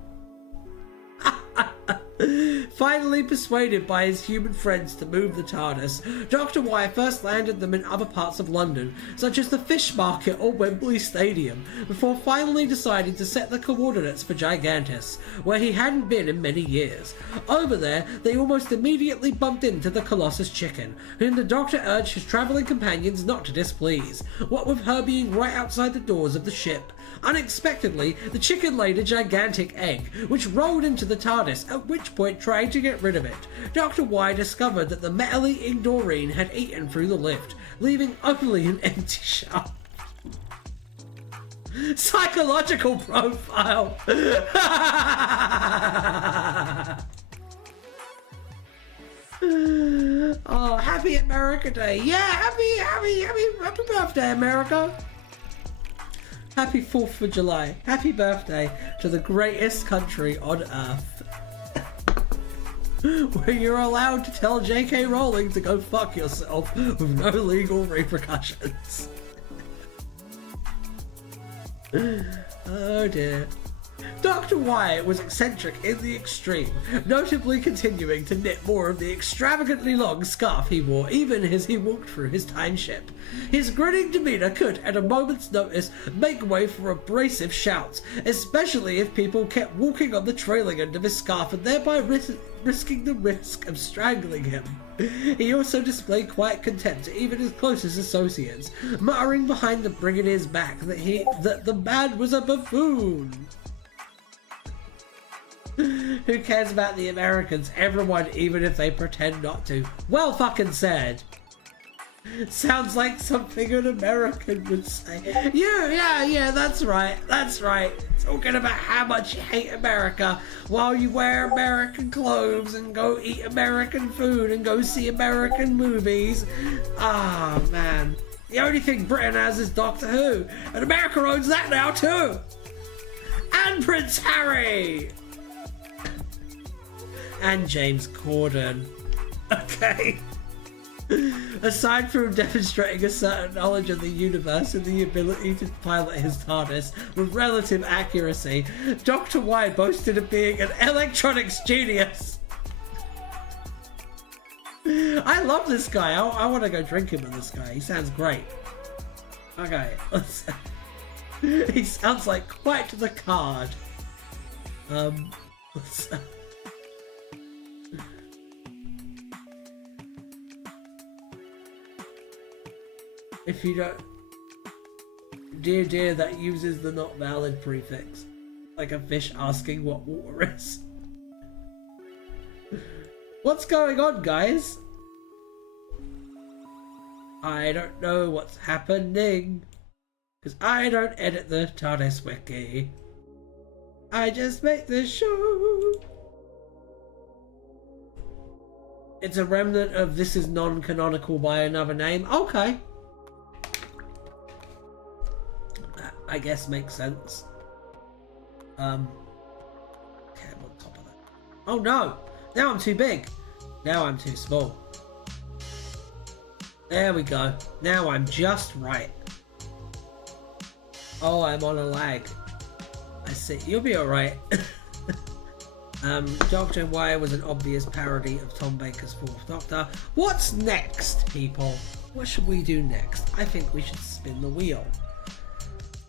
Finally persuaded by his human friends to move the TARDIS, Dr. Y first landed them in other parts of London, such as the Fish Market or Wembley Stadium, before finally deciding to set the coordinates for Gigantus, where he hadn't been in many years. Over there, they almost immediately bumped into the Colossus Chicken, whom the Doctor urged his travelling companions not to displease, what with her being right outside the doors of the ship. Unexpectedly, the chicken laid a gigantic egg, which rolled into the TARDIS, at which point trying to get rid of it. Dr. Y discovered that the metal-eating Doreen had eaten through the lift, leaving only an empty shaft. Psychological profile! Oh, happy America Day! Yeah, happy birthday, America! Happy 4th of July. Happy birthday to the greatest country on earth. Where you're allowed to tell J.K. Rowling to go fuck yourself with no legal repercussions. Oh dear. Dr. Wyatt was eccentric in the extreme, notably continuing to knit more of the extravagantly long scarf he wore even as he walked through his time ship. His grinning demeanour could, at a moment's notice, make way for abrasive shouts, especially if people kept walking on the trailing end of his scarf and thereby risking the risk of strangling him. He also displayed quiet contempt to even his closest associates, muttering behind the brigadier's back that the man was a buffoon. Who cares about the Americans? Everyone, even if they pretend not to. Well fucking said. Sounds like something an American would say. Yeah, that's right. Talking about how much you hate America while you wear American clothes and go eat American food and go see American movies. Ah, man. The only thing Britain has is Doctor Who, and America owns that now too. And Prince Harry. And James Corden. Okay. Aside from demonstrating a certain knowledge of the universe and the ability to pilot his TARDIS with relative accuracy, Dr. Y boasted of being an electronics genius. I love this guy. I want to go drinking with this guy. He sounds great. Okay. He sounds like quite the card. If you don't... Dear, that uses the not valid prefix. Like a fish asking what water is. What's going on, guys? I don't know what's happening. Because I don't edit the Tardis Wiki. I just make this show. It's a remnant of This Is Non-Canonical by Another Name. Okay. I guess makes sense. Okay, I'm on top of that. Oh no! Now I'm too big. Now I'm too small. There we go. Now I'm just right. Oh, I'm on a lag. I see. You'll be alright. Doctor Y was an obvious parody of Tom Baker's Fourth Doctor. What's next, people? What should we do next? I think we should spin the wheel.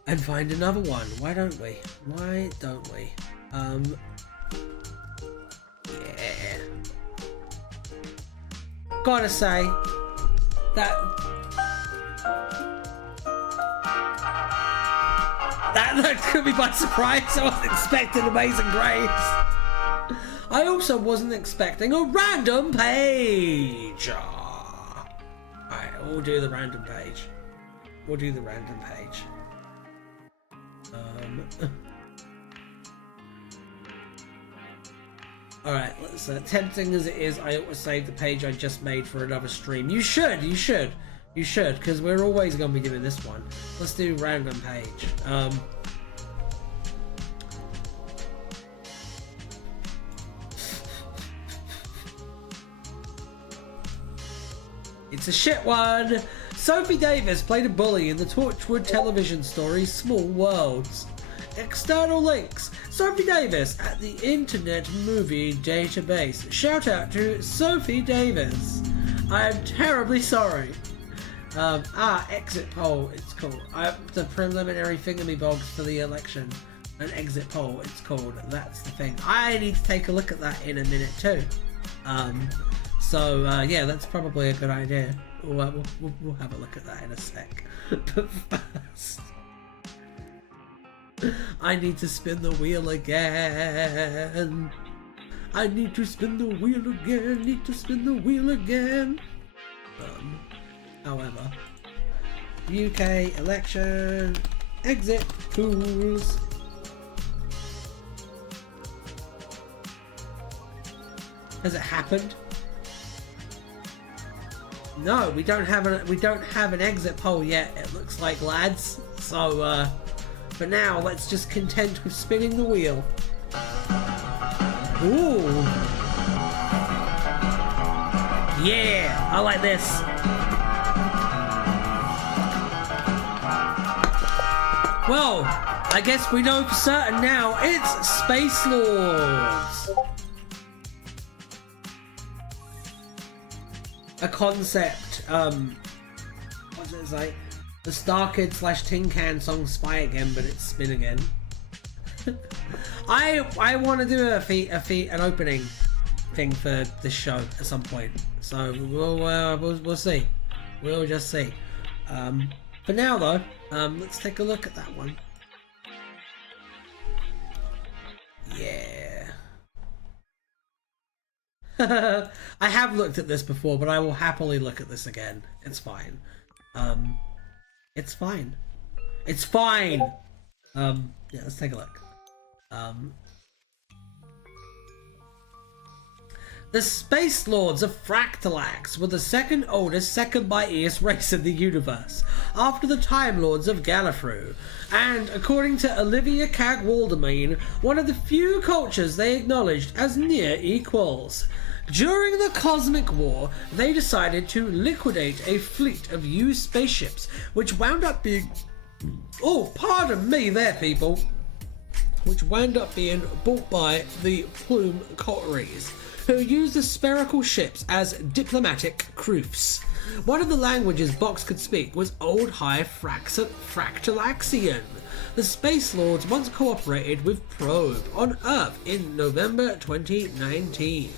And find another one. Why don't we? Yeah. Gotta say that took me by surprise. I wasn't expecting Amazing Grace. I also wasn't expecting a random page. Alright, we'll do the random page. Alright, let's tempting as it is, I ought to save the page I just made for another stream. You should, because we're always going to be doing this one. Let's do random page. It's a shit one! Sophie Davis played a bully in the Torchwood television story Small Worlds. External links. Sophie Davis at the Internet Movie Database. Shout out to Sophie Davis. I am terribly sorry. Exit poll, it's called. The preliminary thingamybogs for the election. An exit poll, it's called. That's the thing. I need to take a look at that in a minute too. Yeah, that's probably a good idea. We'll have a look at that in a sec. But first, I need to spin the wheel again. However, UK election exit polls. Has it happened? No, we don't have an exit poll yet. It looks like, lads. So For now, let's just content with spinning the wheel. Ooh. Yeah, I like this. Well, I guess we know for certain now it's Space Lords. A concept, what's it say? The Star Kid / Tin Can song Spy Again, but it's Spin Again. I want to do an opening thing for this show at some point, so we'll see. We'll just see. For now though, let's take a look at that one. Yeah. I have looked at this before, but I will happily look at this again. It's fine. It's fine. It's fine. Yeah, let's take a look. The Space Lords of Fractalax were the second oldest, second mightiest race in the universe, after the Time Lords of Gallifrey, and according to Olivia Cag-Waldemine, one of the few cultures they acknowledged as near equals. During the Cosmic War, they decided to liquidate a fleet of used spaceships, which wound up being... Oh, pardon me there, people! Which wound up being bought by the Plume coteries, who used the spherical ships as diplomatic croofs. One of the languages Box could speak was Old High Fractalaxian. The Space Lords once cooperated with Probe on Earth in November 2019.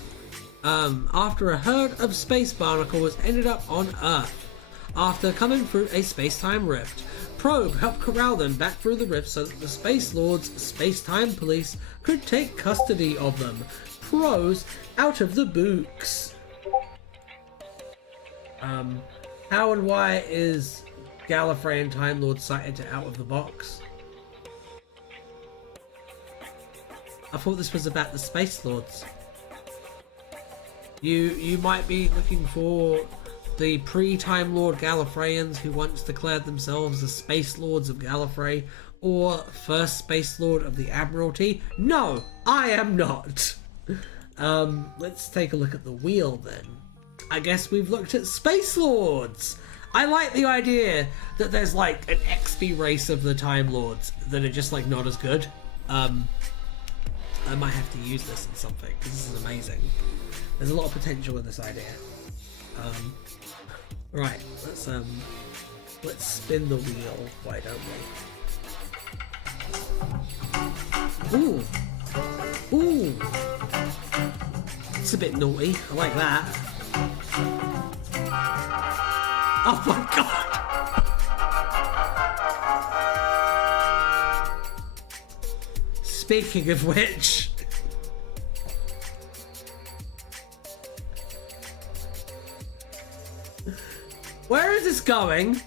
After a herd of space barnacles ended up on Earth after coming through a space-time rift. Probe helped corral them back through the rift so that the Space Lords' space-time police could take custody of them. Pros out of the books. How and why is Gallifreyan Time Lord cited out of the box? I thought this was about the Space Lords. You might be looking for the pre-Time Lord Gallifreyans who once declared themselves the Space Lords of Gallifrey, or first Space Lord of the Admiralty. No, I am not. Let's take a look at the wheel then. I guess we've looked at Space Lords. I like the idea that there's like an XP race of the Time Lords that are just like not as good. I might have to use this in something because this is amazing. There's a lot of potential in this idea. Right, let's spin the wheel. Why don't we? Ooh, ooh. It's a bit naughty. I like that. Oh my god! Speaking of which. Where is this going?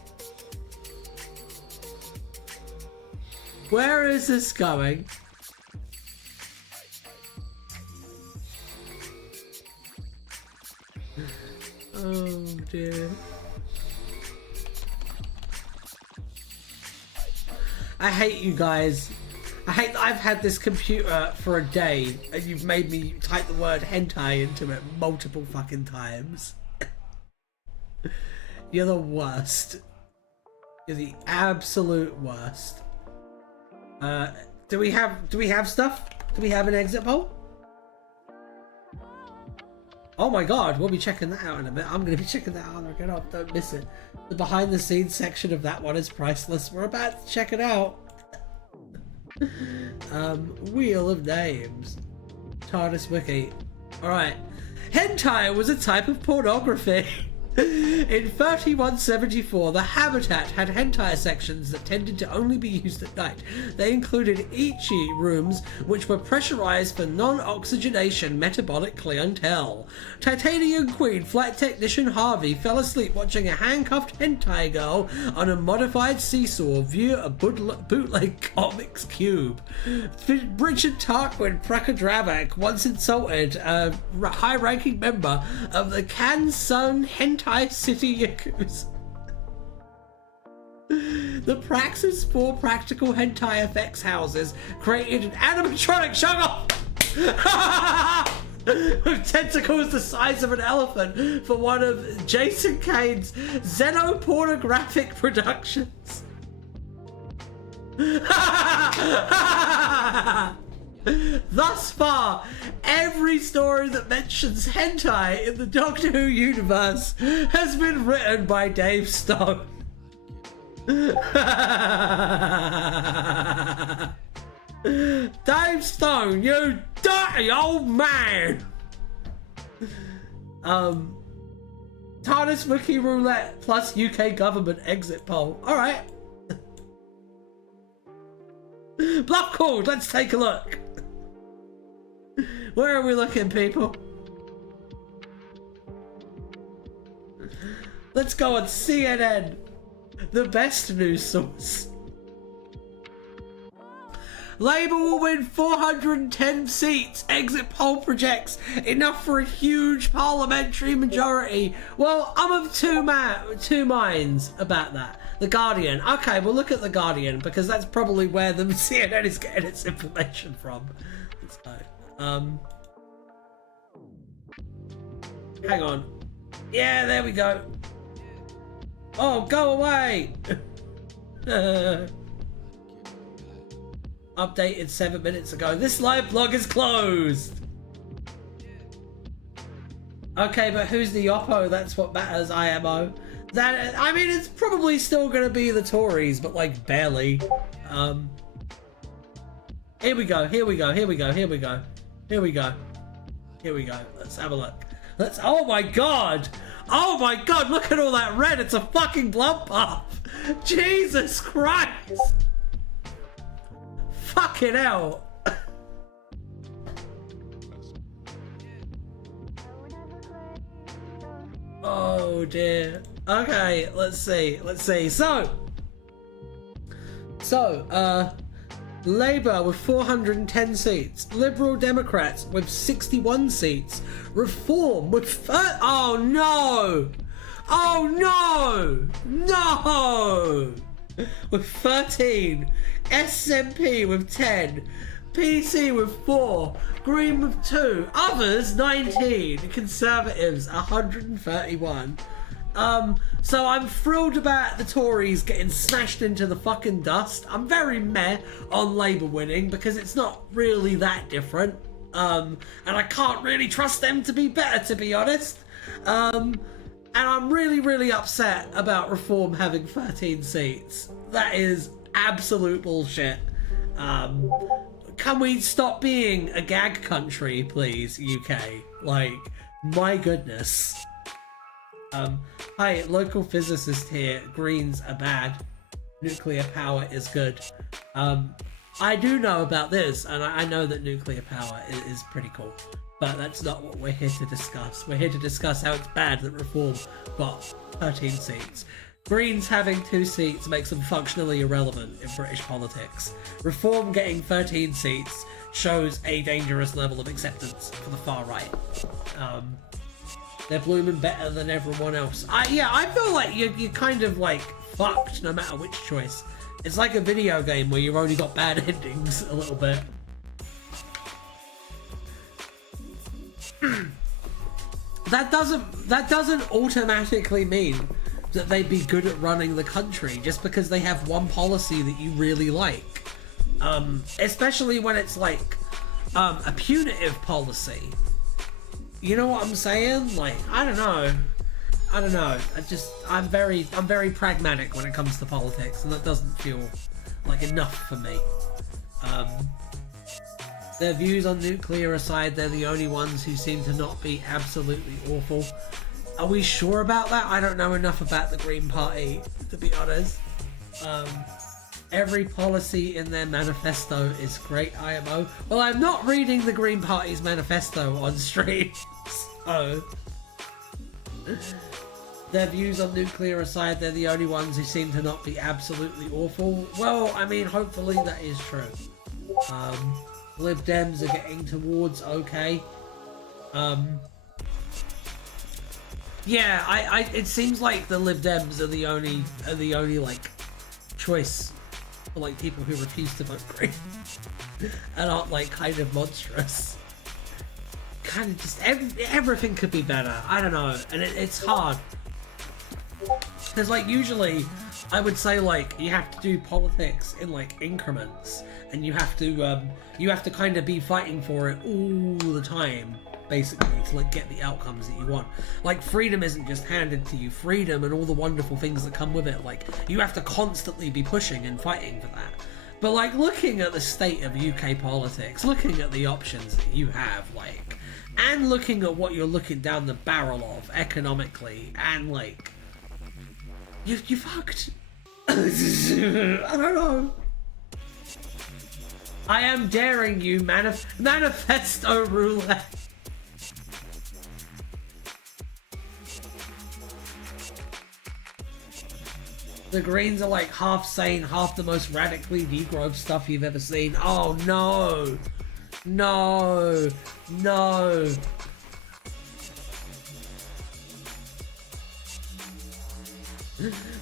Where is this going? Oh dear. I hate you guys. I hate that I've had this computer for a day and you've made me type the word hentai into it multiple fucking times. You're the worst. You're the absolute worst. Do we have stuff? Do we have an exit poll? Oh my god, we'll be checking that out in a bit. I'm going to be checking that out. Get off, don't miss it. The behind the scenes section of that one is priceless. We're about to check it out. Wheel of Names. Tardis Wiki. Alright. Hentai was a type of pornography. In 3174, the Habitat had hentai sections that tended to only be used at night. They included ichi rooms, which were pressurized for non-oxygenation metabolic clientele. Titanium Queen Flight Technician Harvey fell asleep watching a handcuffed hentai girl on a modified seesaw via a bootleg comics cube. Richard Tarquin Prakadravak once insulted a high-ranking member of the Kansun Hentai City Yakuza. The Praxis 4 practical hentai effects houses created an animatronic shut with tentacles the size of an elephant for one of Jason Kane's xenopornographic productions. Thus far, every story that mentions hentai in the Doctor Who universe has been written by Dave Stone. Dave Stone, you dirty old man! TardisWiki Wiki Roulette plus UK government exit poll. Alright. Bluff called, let's take a look. Where are we looking, people? Let's go on CNN, the best news source. Labour will win 410 seats. Exit poll projects enough for a huge parliamentary majority. Well, I'm of two minds about that. The Guardian. Okay, we'll look at The Guardian because that's probably where the CNN is getting its information from. Let's go. Hang on. Yeah, there we go. Oh, go away! Updated 7 minutes ago. This live blog is closed! Okay, but who's the Oppo? That's what matters, IMO. That, I mean, it's probably still gonna be the Tories, but like barely. Here we go, here we go, here we go, here we go. Here we go. Here we go. Let's have a look. Let's, oh my god! Oh my god, look at all that red! It's a fucking bloodbath! Jesus Christ! Fucking hell! Oh dear. Okay, let's see. So, Labour with 410 seats, Liberal Democrats with 61 seats, Reform with oh no! Oh no! No! With 13, SNP with 10, PC with 4, Green with 2, others 19, Conservatives 131. So I'm thrilled about the Tories getting smashed into the fucking dust. I'm very meh on Labour winning because it's not really that different. And I can't really trust them to be better, to be honest. And I'm really, really upset about Reform having 13 seats. That is absolute bullshit. Can we stop being a gag country, please, UK? Like, my goodness. Hi, local physicist here. Greens are bad. Nuclear power is good. I do know about this, and I know that nuclear power is pretty cool. But that's not what we're here to discuss. We're here to discuss how it's bad that Reform got 13 seats. Greens having 2 seats makes them functionally irrelevant in British politics. Reform getting 13 seats shows a dangerous level of acceptance for the far right. They're blooming better than everyone else. I feel like you're kind of like fucked no matter which choice. It's like a video game where you've only got bad endings a little bit. That doesn't automatically mean that they'd be good at running the country just because they have one policy that you really like. Especially when it's like a punitive policy. You know what I'm saying? Like, I don't know. I'm very pragmatic when it comes to politics, and that doesn't feel like enough for me. Their views on nuclear aside, they're the only ones who seem to not be absolutely awful. Are we sure about that? I don't know enough about the Green Party, to be honest. Every policy in their manifesto is great, IMO. Well, I'm not reading the Green Party's manifesto on stream, so... Their views on nuclear aside, they're the only ones who seem to not be absolutely awful. Well, I mean, hopefully that is true. Lib Dems are getting towards okay. Yeah, it seems like the Lib Dems are the only like choice for like people who refuse to vote green and aren't like kind of monstrous. Kind of just everything could be better. I don't know, and it's hard because like usually I would say like you have to do politics in like increments, and you have to kind of be fighting for it all the time, basically, to like get the outcomes that you want. Like freedom isn't just handed to you. Freedom and all the wonderful things that come with it, like you have to constantly be pushing and fighting for that. But like looking at the state of UK politics, looking at the options that you have, like, and looking at what you're looking down the barrel of economically, and like you fucked. I don't know. I am daring you, manifesto roulette. The Greens are like half sane, half the most radically degrowth stuff you've ever seen. Oh no! No! No!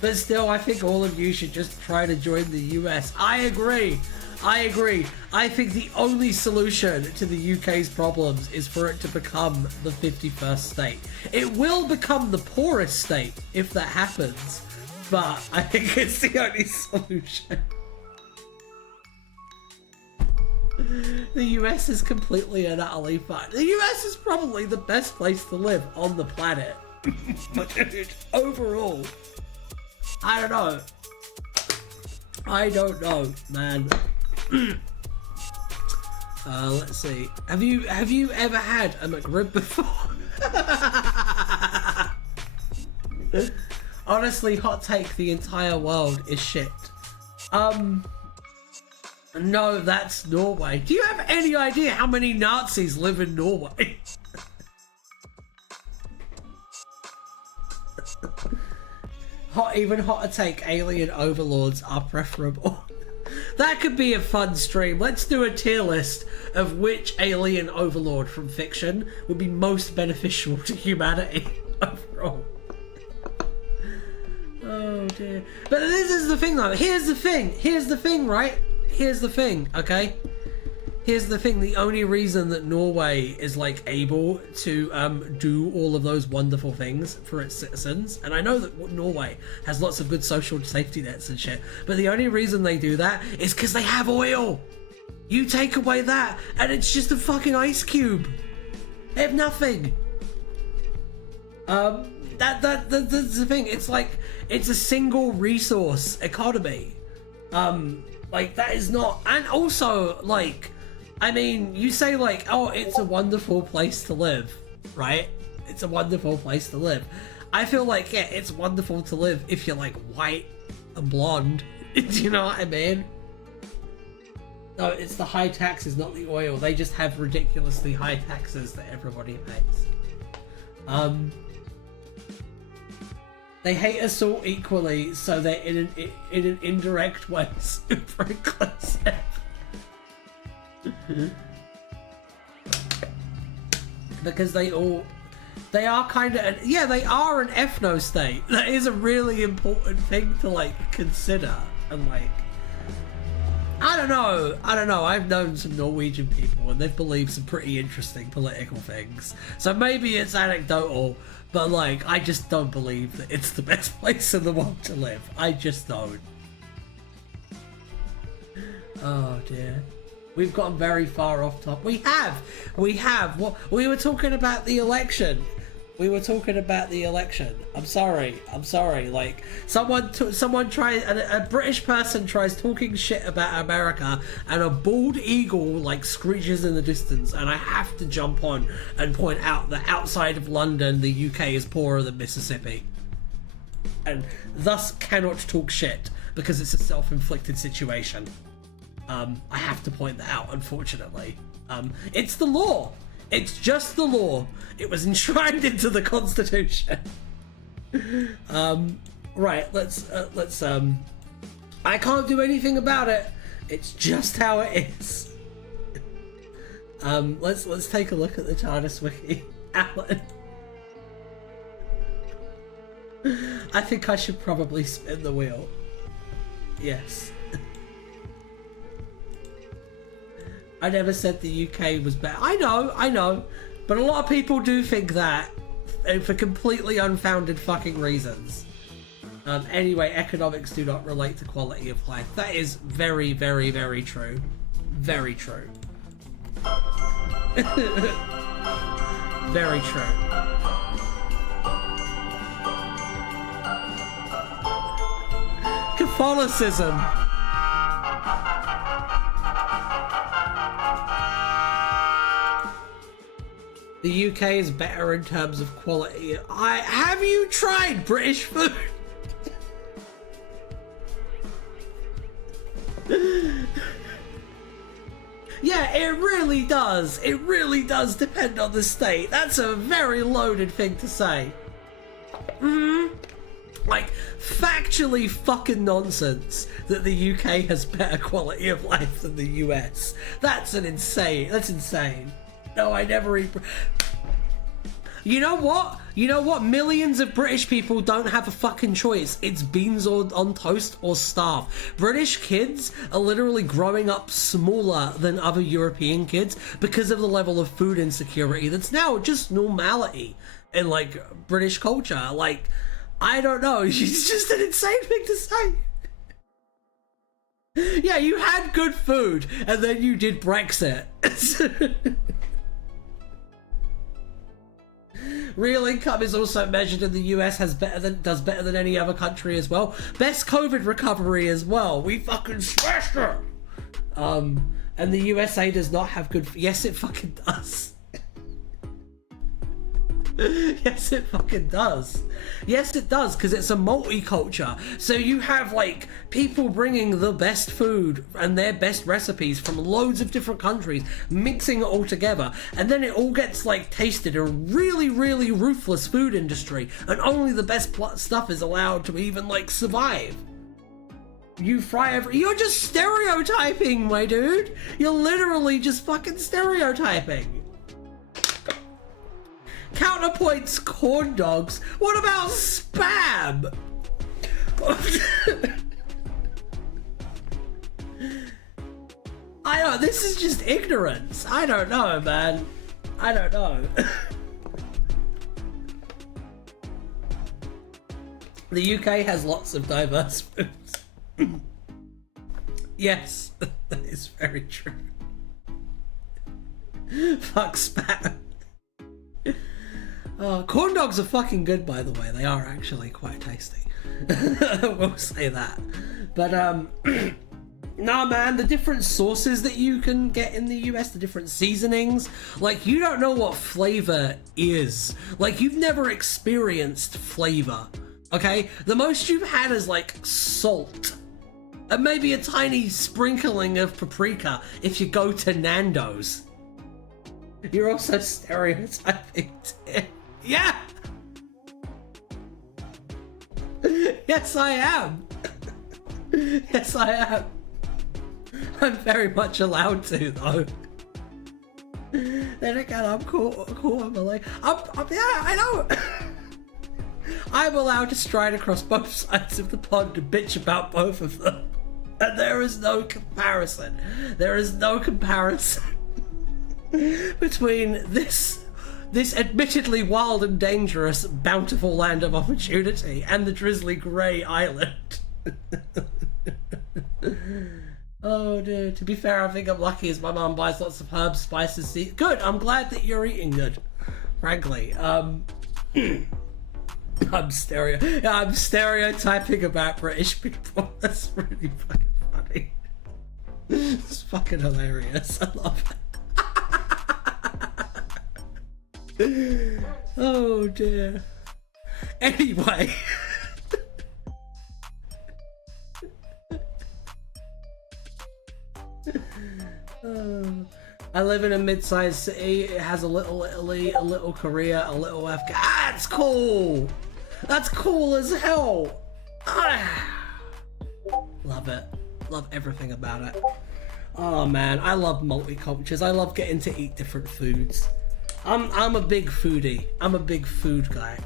But still, I think all of you should just try to join the US. I agree! I agree. I think the only solution to the UK's problems is for it to become the 51st state. It will become the poorest state if that happens, but I think it's the only solution. The US is completely and utterly fine. The US is probably the best place to live on the planet. But dude, overall, I don't know. I don't know, man. Let's see. Have you ever had a McRib before? Honestly, hot take, the entire world is shit. No, that's Norway. Do you have any idea how many Nazis live in Norway? Even hotter take, alien overlords are preferable. That could be a fun stream. Let's do a tier list of which alien overlord from fiction would be most beneficial to humanity overall. Oh dear. But this is the thing though. Here's the thing, right? Here's the thing, okay? Here's the thing, the only reason that Norway is like able to do all of those wonderful things for its citizens, and I know that Norway has lots of good social safety nets and shit, but the only reason they do that is because they have oil. You take away that and it's just a fucking ice cube. They have nothing. That's the thing. It's like, it's a single resource economy. Like that is not, and also like, I mean, you say like, oh, it's a wonderful place to live, right? It's a wonderful place to live. I feel like, yeah, it's wonderful to live if you're like white and blonde. Do you know what I mean? No, it's the high taxes, not the oil. They just have ridiculously high taxes that everybody pays. They hate us all equally, so they're in an indirect way super inclusive. Because they are kind of, yeah, they are an ethno state. That is a really important thing to like consider. And like, I don't know. I've known some Norwegian people and they've believed some pretty interesting political things. So maybe it's anecdotal, but like, I just don't believe that it's the best place in the world to live. I just don't. Oh dear. We've gotten very far off topic. We have. What we were talking about the election. I'm sorry. Like someone tries, a British person tries talking shit about America, and a bald eagle like screeches in the distance, and I have to jump on and point out that outside of London, the UK is poorer than Mississippi, and thus cannot talk shit because it's a self-inflicted situation. I have to point that out, unfortunately. It's the law. It's just the law. It was enshrined into the Constitution. Right, let's I can't do anything about it. It's just how it is. Let's take a look at the Tardis Wiki. Alan. I think I should probably spin the wheel. Yes. I never said the UK was better. I know. But a lot of people do think that, and for completely unfounded fucking reasons. Anyway, economics do not relate to quality of life. That is very, very, very true. Very true. Very true. Catholicism. The UK is better in terms of quality. Have you tried British food? Yeah, it really does. It really does depend on the state. That's a very loaded thing to say. Like, factually fucking nonsense that the UK has better quality of life than the US. That's insane. No, I never eat... You know what? Millions of British people don't have a fucking choice. It's beans on toast or starve. British kids are literally growing up smaller than other European kids because of the level of food insecurity that's now just normality in, like, British culture. Like, I don't know. It's just an insane thing to say. Yeah, you had good food, and then you did Brexit. Real income is also measured in the US, does better than any other country as well. Best COVID recovery as well. We fucking smashed it. And the USA does not have good. Yes, it fucking does. Yes, it fucking does. Yes, it does, because it's a multicultural. So you have, like, people bringing the best food and their best recipes from loads of different countries, mixing it all together, and then it all gets, like, tasted in a really, really ruthless food industry, and only the best stuff is allowed to even, like, survive. You're just stereotyping, my dude. You're literally just fucking stereotyping. Counterpoints, corn dogs. What about spam? I don't. This is just ignorance. I don't know, man. I don't know. The UK has lots of diverse foods. Yes, that is very true. Fuck spam. Corn dogs are fucking good, by the way. They are actually quite tasty. We'll say that. But, nah, man, the different sauces that you can get in the US, the different seasonings, like, you don't know what flavor is. Like, you've never experienced flavor, okay? The most you've had is, like, salt. And maybe a tiny sprinkling of paprika if you go to Nando's. You're also stereotyping too. Yeah! Yes, I am! Yes, I am! I'm very much allowed to, though. Then again, I'm cool, I'm like... yeah, I know! I'm allowed to stride across both sides of the pond and bitch about both of them. And there is no comparison. There is no comparison between this admittedly wild and dangerous, bountiful land of opportunity and the drizzly grey island. Oh, dude. To be fair, I think I'm lucky as my mum buys lots of herbs, spices, good. I'm glad that you're eating good. Frankly, I'm stereotyping about British people. That's really fucking funny. It's fucking hilarious. I love it. Oh dear. Anyway. I live in a mid-sized city. It has a little Italy, a little Korea, a little Afghan. That's cool. That's cool as hell. Love it. Love everything about it. Oh man, I love multicultures. I love getting to eat different foods. I'm a big foodie. I'm a big food guy.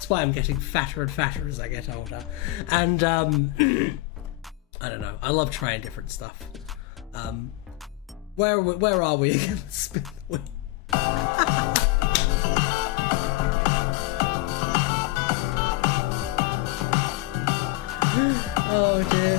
That's why I'm getting fatter and fatter as I get older. And I don't know. I love trying different stuff. Where are we again? Spin the wheel. Oh dear.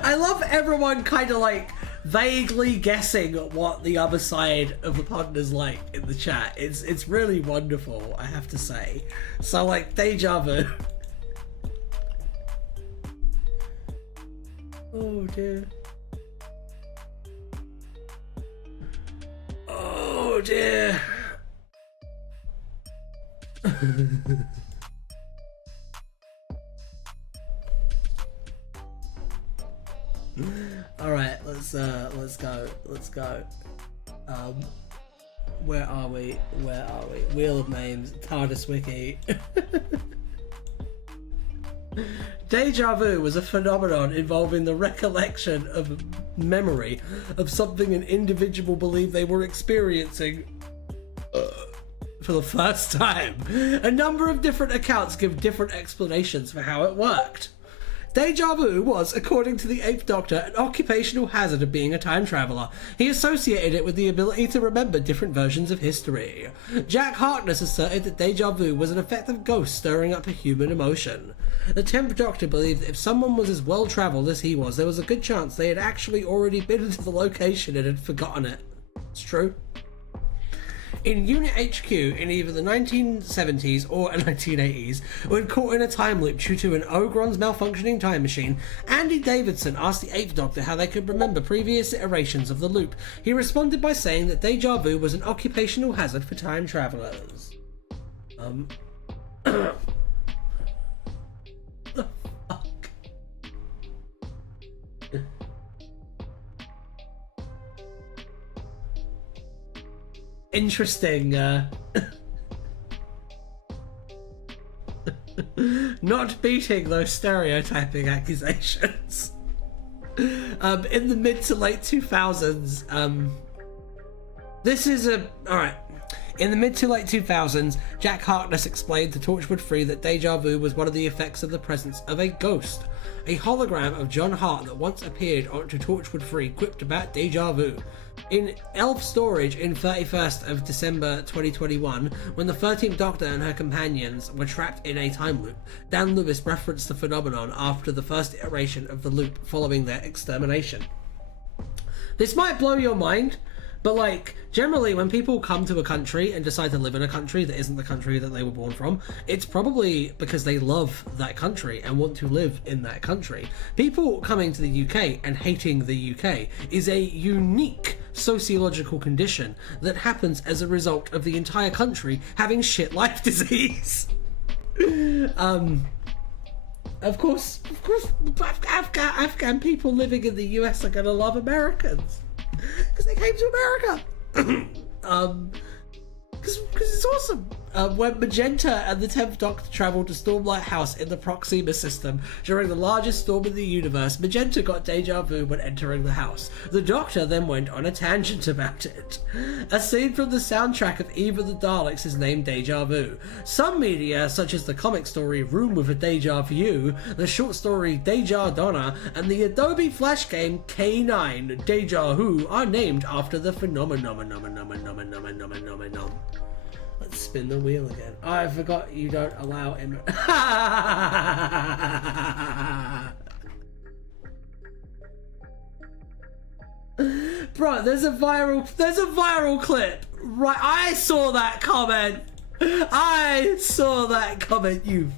I love everyone kind of like vaguely guessing what the other side of the pond is like in the chat. It's really wonderful, I have to say. So like deja vu. Oh dear. Oh dear. All right, let's go. Where are we? Wheel of names, Tardis Wiki. Deja vu was a phenomenon involving the recollection of memory of something an individual believed they were experiencing for the first time. A number of different accounts give different explanations for how it worked. Deja vu was, according to the Eighth Doctor, an occupational hazard of being a time traveller. He associated it with the ability to remember different versions of history. Jack Harkness asserted that deja vu was an effective ghost stirring up a human emotion. The 10th Doctor believed that if someone was as well travelled as he was, there was a good chance they had actually already been to the location and had forgotten it. It's true. In Unit HQ in either the 1970s or 1980s, when caught in a time loop due to an Ogron's malfunctioning time machine, Andy Davidson asked the 8th Doctor how they could remember previous iterations of the loop. He responded by saying that deja vu was an occupational hazard for time travellers. The fuck? Interesting, not beating those stereotyping accusations. In the mid to late 2000s, this is alright. In the mid to late 2000s, Jack Harkness explained to Torchwood 3 that deja vu was one of the effects of the presence of a ghost. A hologram of John Hart that once appeared onto Torchwood 3 quipped about deja vu. In Elf Storage in 31st of December 2021, when the 13th Doctor and her companions were trapped in a time loop, Dan Lewis referenced the phenomenon after the first iteration of the loop following their extermination. This might blow your mind, but like, generally when people come to a country and decide to live in a country that isn't the country that they were born from, it's probably because they love that country and want to live in that country. People coming to the UK and hating the UK is a unique sociological condition that happens as a result of the entire country having shit life disease. Of course, Afghan people living in the US are gonna love Americans. Because they came to America. Because it's awesome. When Magenta and the 10th Doctor travelled to Stormlight House in the Proxima system during the largest storm in the universe, Magenta got deja vu when entering the house. The Doctor then went on a tangent about it. A scene from the soundtrack of Eve of the Daleks is named Deja Vu. Some media, such as the comic story Room with a Deja Vu, the short story Deja Donna, and the Adobe Flash game K9 Deja Vu, are named after the phenomenon. Let's spin the wheel again. Oh, I forgot you don't allow him. Bro, there's a viral clip. Right, I saw that comment. You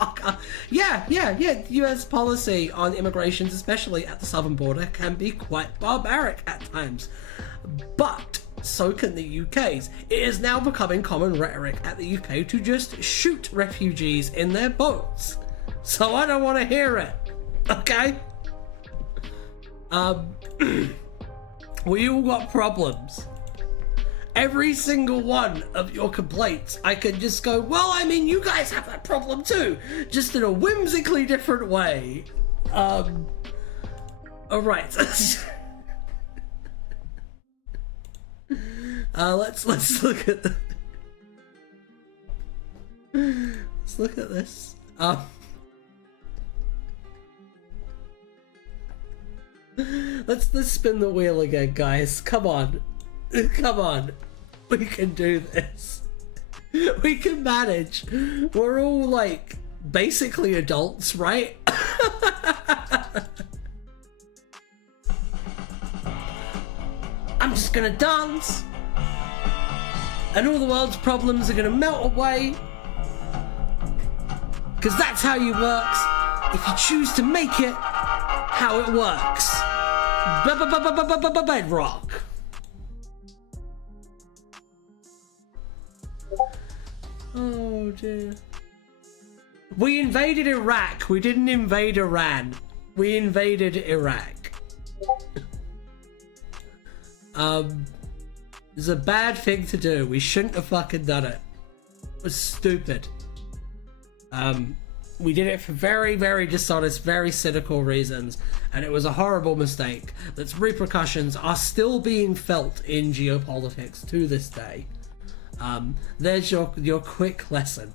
fucker. Yeah. US policy on immigrations, especially at the southern border, can be quite barbaric at times. But so can the UK's. It is now becoming common rhetoric at the UK to just shoot refugees in their boats. So I don't want to hear it. Okay? We all got problems. every single one of your complaints, I can just go, well, I mean, you guys have that problem too, just in a whimsically different way. All right. Let's look at the. Let's look at this. Let's spin the wheel again, guys. Come on. Come on. We can do this. We can manage. We're all like basically adults, right? I'm just gonna dance, and all the world's problems are gonna melt away, because that's how you works if you choose to make it how it works. Bedrock. Oh dear. We invaded Iraq. We didn't invade Iran. We invaded Iraq. It's a bad thing to do. We shouldn't have fucking done it. It was stupid. We did it for very, very dishonest, very cynical reasons, and it was a horrible mistake. Its repercussions are still being felt in geopolitics to this day. There's your quick lesson.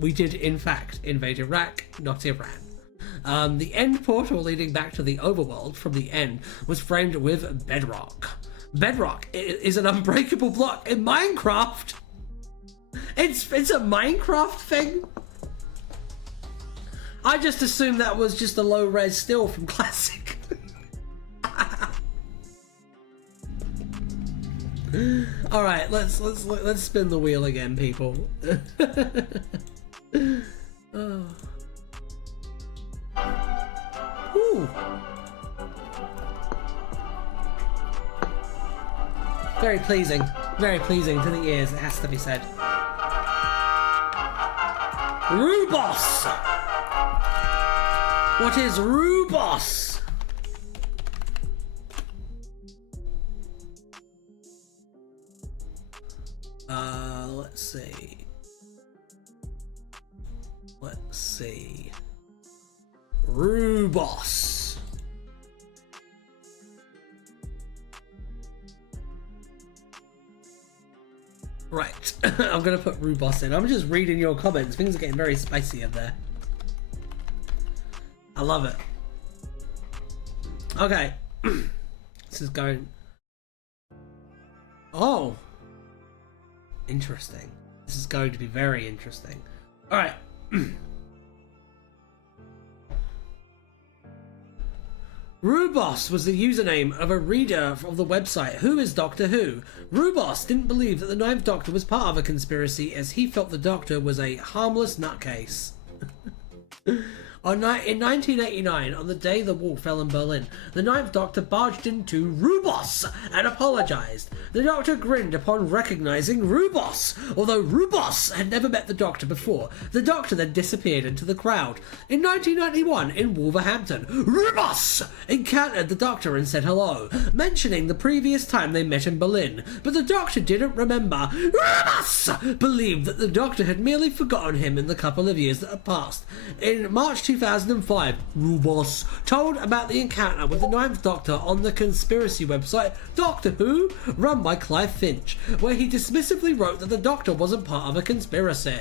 We did, in fact, invade Iraq, not Iran. The end portal leading back to the overworld from the end was framed with bedrock. Bedrock is an unbreakable block in Minecraft. It's a Minecraft thing. I just assumed that was just a low res still from Classic. All right, let's spin the wheel again, people. Oh. Ooh. Very pleasing to the ears, it has to be said. Rubos! What is Rubos? Let's see. Rubos. Right, I'm gonna put Rubos in. I'm just reading your comments. Things are getting very spicy in there. I love it. Okay. This is going... Oh. Interesting. This is going to be very interesting. Alright. Rubos was the username of a reader of the website Who is Doctor Who. Rubos didn't believe that the Ninth Doctor was part of a conspiracy, as he felt the Doctor was a harmless nutcase. In 1989, on the day the wall fell in Berlin, the Ninth Doctor barged into Rubos and apologised. The Doctor grinned upon recognising Rubos. Although Rubos had never met the Doctor before, the Doctor then disappeared into the crowd. In 1991, in Wolverhampton, Rubos encountered the Doctor and said hello, mentioning the previous time they met in Berlin. But the Doctor didn't remember. Rubos believed that the Doctor had merely forgotten him in the couple of years that had passed. In March 2005, Rubos told about the encounter with the Ninth Doctor on the conspiracy website Doctor Who, run by Clive Finch, where he dismissively wrote that the Doctor wasn't part of a conspiracy.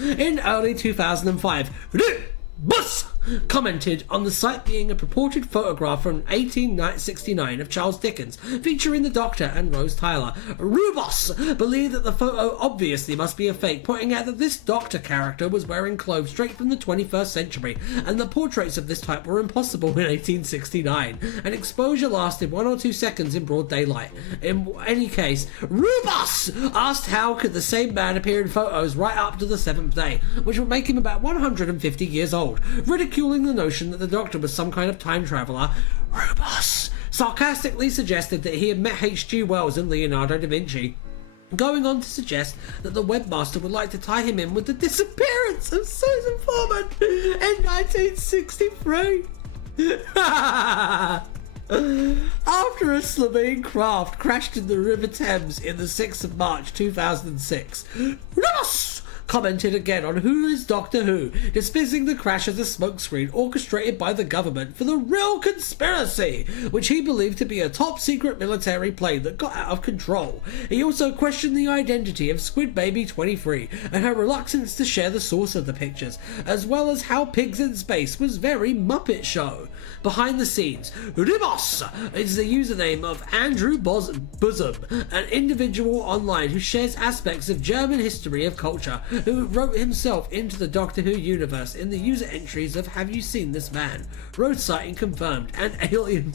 In early 2005, Rubos commented on the site being a purported photograph from 1869 of Charles Dickens, featuring the Doctor and Rose Tyler. Rubos believed that the photo obviously must be a fake, pointing out that this Doctor character was wearing clothes straight from the 21st century, and that portraits of this type were impossible in 1869. An exposure lasted 1 or 2 seconds in broad daylight. In any case, Rubos asked how could the same man appear in photos right up to the 7th day, which would make him about 150 years old. Ridiculing the notion that the Doctor was some kind of time traveller, Rubos sarcastically suggested that he had met H.G. Wells and Leonardo da Vinci, going on to suggest that the webmaster would like to tie him in with the disappearance of Susan Foreman in 1963. After a Slovene craft crashed in the River Thames in the 6th of March 2006, Ross commented again on Who is Doctor Who, dismissing the crash as a smokescreen orchestrated by the government for the real conspiracy, which he believed to be a top-secret military plane that got out of control. He also questioned the identity of Squid Baby 23 and her reluctance to share the source of the pictures, as well as how Pigs in Space was very Muppet Show. Behind the scenes, Ribos is the username of Andrew Bosom, an individual online who shares aspects of German history of culture, who wrote himself into the Doctor Who universe in the user entries of Have You Seen This Man? Road sighting confirmed, and alien.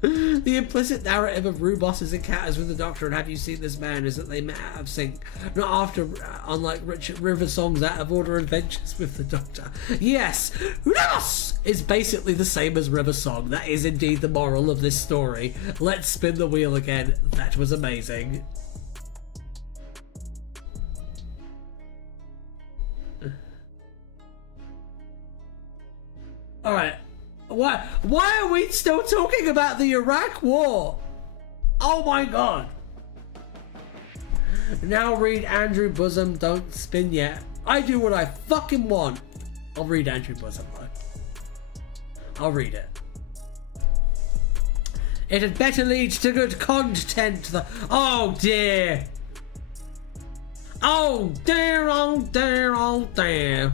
The implicit narrative of Rubos's encounters with the Doctor and Have You Seen This Man is that they met out of sync, not after, unlike Richard River Song's Out of Order adventures with the Doctor. Yes, Rubos is basically the same as River Song. That is indeed the moral of this story. Let's spin the wheel again. That was amazing. Alright. Why are we still talking about the Iraq War? Oh my god. Now read Andrew Bosom, don't spin yet. I do what I fucking want. I'll read Andrew Bosom though. I'll read it. It had better lead to good content. Oh dear. Oh dear, oh dear, oh dear.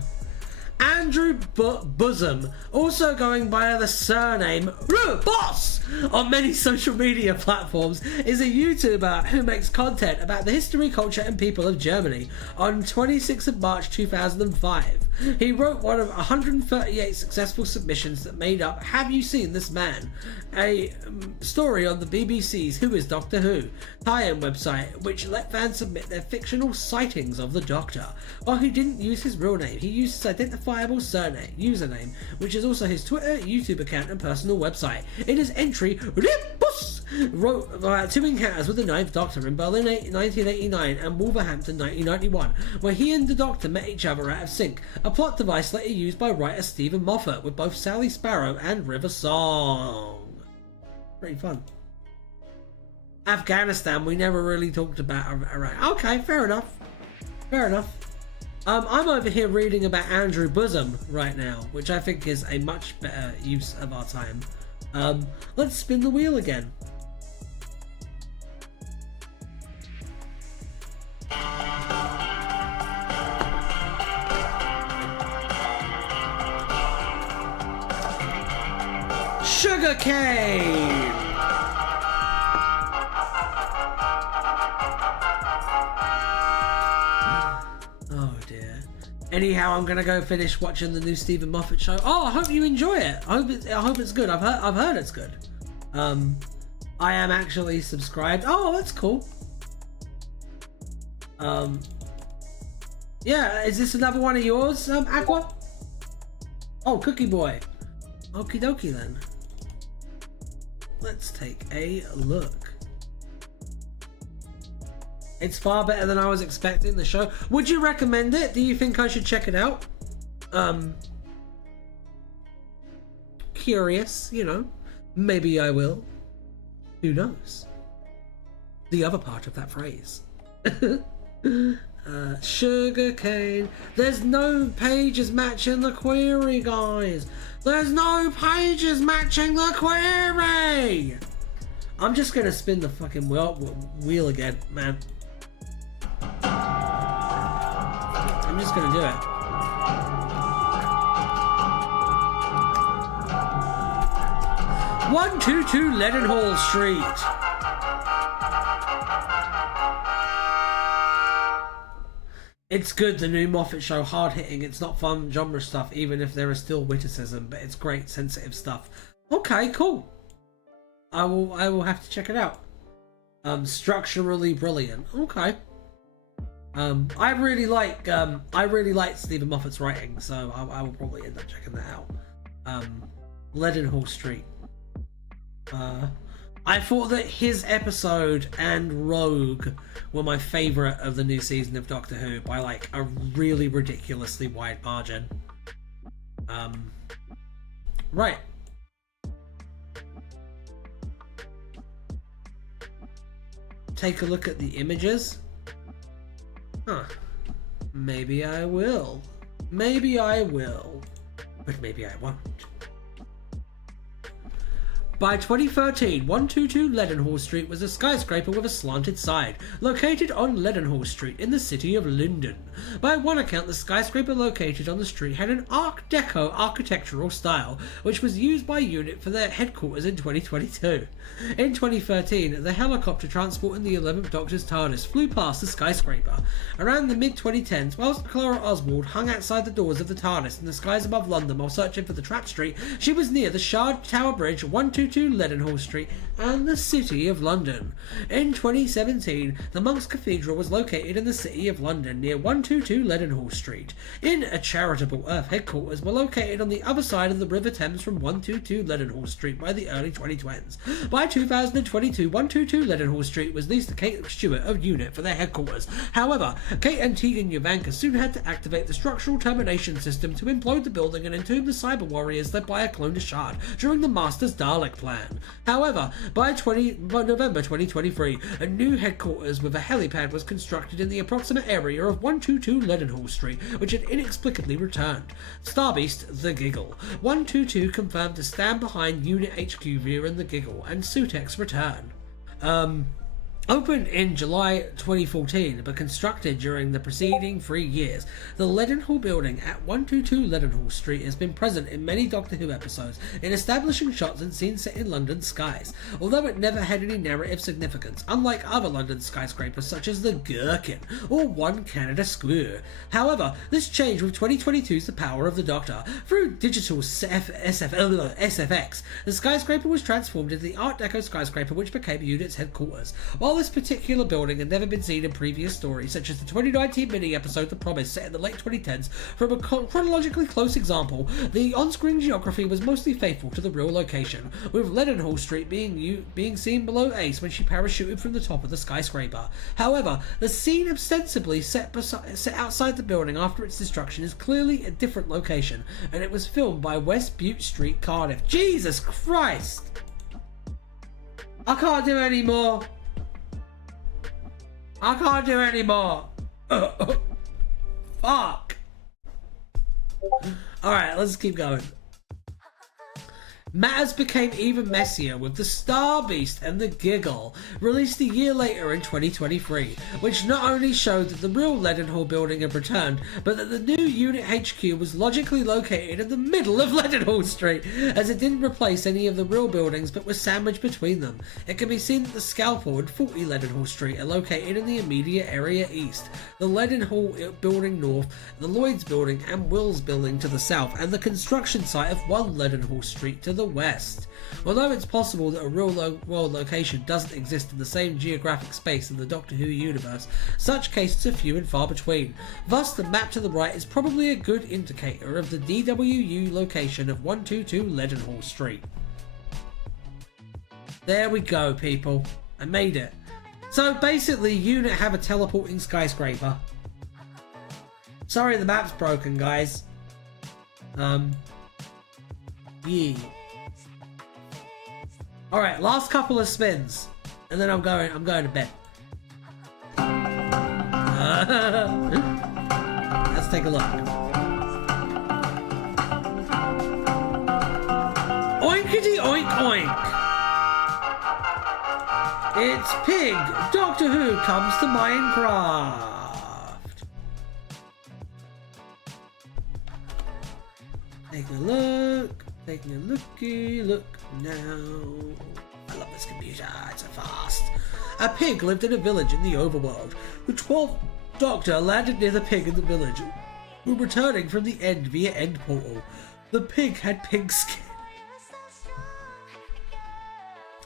Andrew Bosom, also going by the surname Boss on many social media platforms, is a YouTuber who makes content about the history, culture and people of Germany. On 26th of March 2005, he wrote one of 138 successful submissions that made up Have You Seen This Man?, a story on the BBC's Who is Doctor Who tie-in website, which let fans submit their fictional sightings of the Doctor. While he didn't use his real name, he used his identifiable username, which is also his Twitter, YouTube account and personal website. In his entry, Ribus wrote about two encounters with the Ninth Doctor in Berlin 1989 and Wolverhampton 1991, where he and the Doctor met each other out of sync, a plot device later used by writer Stephen Moffat with both Sally Sparrow and River Song. Pretty fun. Afghanistan, we never really talked about Iraq. Okay, fair enough. Fair enough. I'm over here reading about Andrew Bosom right now, which I think is a much better use of our time. Let's spin the wheel again. Sugarcane! Oh dear. Anyhow, I'm gonna go finish watching the new Stephen Moffat show. Oh, I hope you enjoy it. I hope it's good. I've heard it's good. I am actually subscribed. Oh, that's cool. Yeah, is this another one of yours, Aqua? Oh, Cookie Boy. Okie dokie then. Let's take a look. It's far better than I was expecting, the show. Would you recommend it? Do you think I should check it out? Curious, you know. Maybe I will. Who knows? The other part of that phrase. Sugarcane. There's no pages matching the query, guys. There's no pages matching the query. I'm just gonna spin the fucking wheel again, man. I'm just gonna do it. 122 Leadenhall Street. It's good, the new Moffat show, hard hitting. It's not fun genre stuff, even if there is still witticism, but it's great, sensitive stuff. Okay, cool. I will have to check it out. Structurally brilliant. Okay. I really like Stephen Moffat's writing, so I will probably end up checking that out. Leadenhall Street. I thought that his episode and Rogue were my favourite of the new season of Doctor Who by like a really ridiculously wide margin. Right. take a look at the images? Huh. Maybe I will. Maybe I will. But maybe I won't. By 2013, 122 Leadenhall Street was a skyscraper with a slanted side, located on Leadenhall Street in the city of London. By one account, the skyscraper located on the street had an Art Deco architectural style, which was used by UNIT for their headquarters in 2022. In 2013, the helicopter transporting the 11th Doctor's TARDIS flew past the skyscraper. Around the mid-2010s, whilst Clara Oswald hung outside the doors of the TARDIS in the skies above London while searching for the Trap Street, she was near the Shard Tower Bridge, 122 Leadenhall Street, and the City of London. In 2017, the Monks Cathedral was located in the City of London near 122 Leadenhall Street. In a Charitable Earth headquarters were located on the other side of the River Thames from 122 Leadenhall Street by the early 2020s. By 2022, 122 Leadenhall Street was leased to Kate Stewart of UNIT for their headquarters. However, Kate and Tegan Jovanka soon had to activate the structural termination system to implode the building and entomb the cyber warriors led by a cloned Shard during the Master's Dalek plan. However, by November 2023, a new headquarters with a helipad was constructed in the approximate area of 122 Leadenhall Street, which had inexplicably returned. Starbeast, the Giggle. 122 confirmed to stand behind Unit HQ via the Giggle, and Sutek's return. Opened in July 2014, but constructed during the preceding 3 years, the Leadenhall building at 122 Leadenhall Street has been present in many Doctor Who episodes in establishing shots and scenes set in London skies, although it never had any narrative significance, unlike other London skyscrapers such as the Gherkin or 1 Canada Square. However, this changed with 2022's The Power of the Doctor. Through digital SFX, the skyscraper was transformed into the Art Deco skyscraper which became UNIT's headquarters. While this particular building had never been seen in previous stories, such as the 2019 mini-episode The Promise set in the late 2010s, from a chronologically close example, the on-screen geography was mostly faithful to the real location, with Leadenhall Street being seen below Ace when she parachuted from the top of the skyscraper. However, the scene ostensibly set outside the building after its destruction is clearly a different location, and it was filmed by West Bute Street, Cardiff. Jesus Christ! I can't do any more! I can't do any more. Fuck. Alright, let's keep going. Matters became even messier with the Star Beast and the Giggle, released a year later in 2023, which not only showed that the real Leadenhall building had returned, but that the new Unit HQ was logically located in the middle of Leadenhall Street, as it didn't replace any of the real buildings but was sandwiched between them. It can be seen that the Scalpel and 40 Leadenhall Street are located in the immediate area east, the Leadenhall building north, the Lloyd's building and Will's building to the south, and the construction site of 1 Leadenhall Street to the west. Although it's possible that a real world location doesn't exist in the same geographic space in the Doctor Who universe, such cases are few and far between. Thus, the map to the right is probably a good indicator of the DWU location of 122 Leadenhall Street. There we go, people. I made it. So basically, UNIT have a teleporting skyscraper. Sorry the map's broken, guys. Yeah. Alright, last couple of spins. And then I'm going to bed. Let's take a look. Oinkity oink oink! It's Pig! Doctor Who comes to Minecraft! Taking a look. Taking a looky look now. I love this computer, it's so fast. A pig lived in a village in the overworld. The 12th Doctor landed near the pig in the village, who were returning from the end via end portal. The pig had pig skin.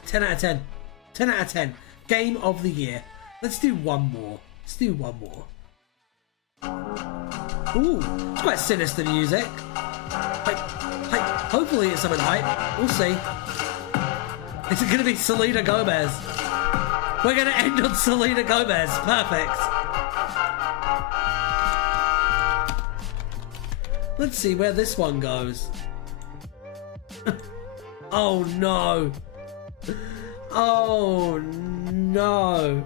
10 out of 10. 10 out of 10. Game of the year. Let's do one more. Ooh, it's quite sinister music. Hopefully it's something hype. We'll see. Is it going to be Selena Gomez? We're going to end on Selena Gomez. Perfect. Let's see where this one goes. Oh no. Oh no.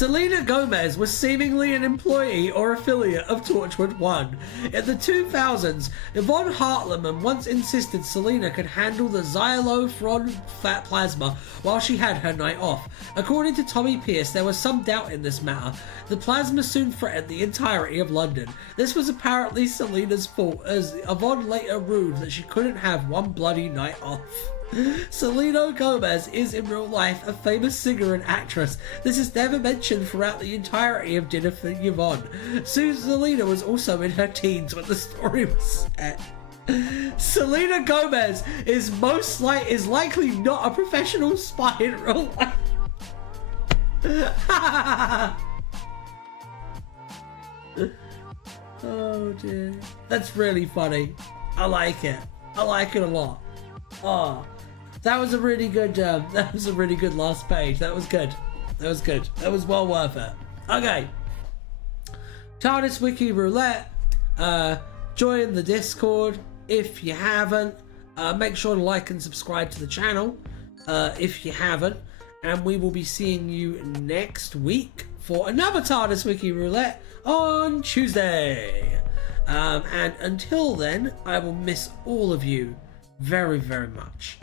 Selena Gomez was seemingly an employee or affiliate of Torchwood 1. In the 2000s, Yvonne Hartleman once insisted Selena could handle the xylofron fat plasma while she had her night off. According to Tommy Pierce, there was some doubt in this matter. The plasma soon threatened the entirety of London. This was apparently Selena's fault, as Yvonne later ruled that she couldn't have one bloody night off. Selena Gomez is in real life a famous singer and actress. This is never mentioned throughout the entirety of Dinner for Yvonne. Selena was also in her teens when the story was set. Selena Gomez is likely not a professional spy in real life. Oh dear, that's really funny. I like it. I like it a lot. Oh, that was a really good. That was a really good last page. That was good. That was good. That was well worth it. Okay. TardisWiki Wiki Roulette. Join the Discord if you haven't. Make sure to like and subscribe to the channel if you haven't. And we will be seeing you next week for another TardisWiki Wiki Roulette on Tuesday. And until then, I will miss all of you very, very much.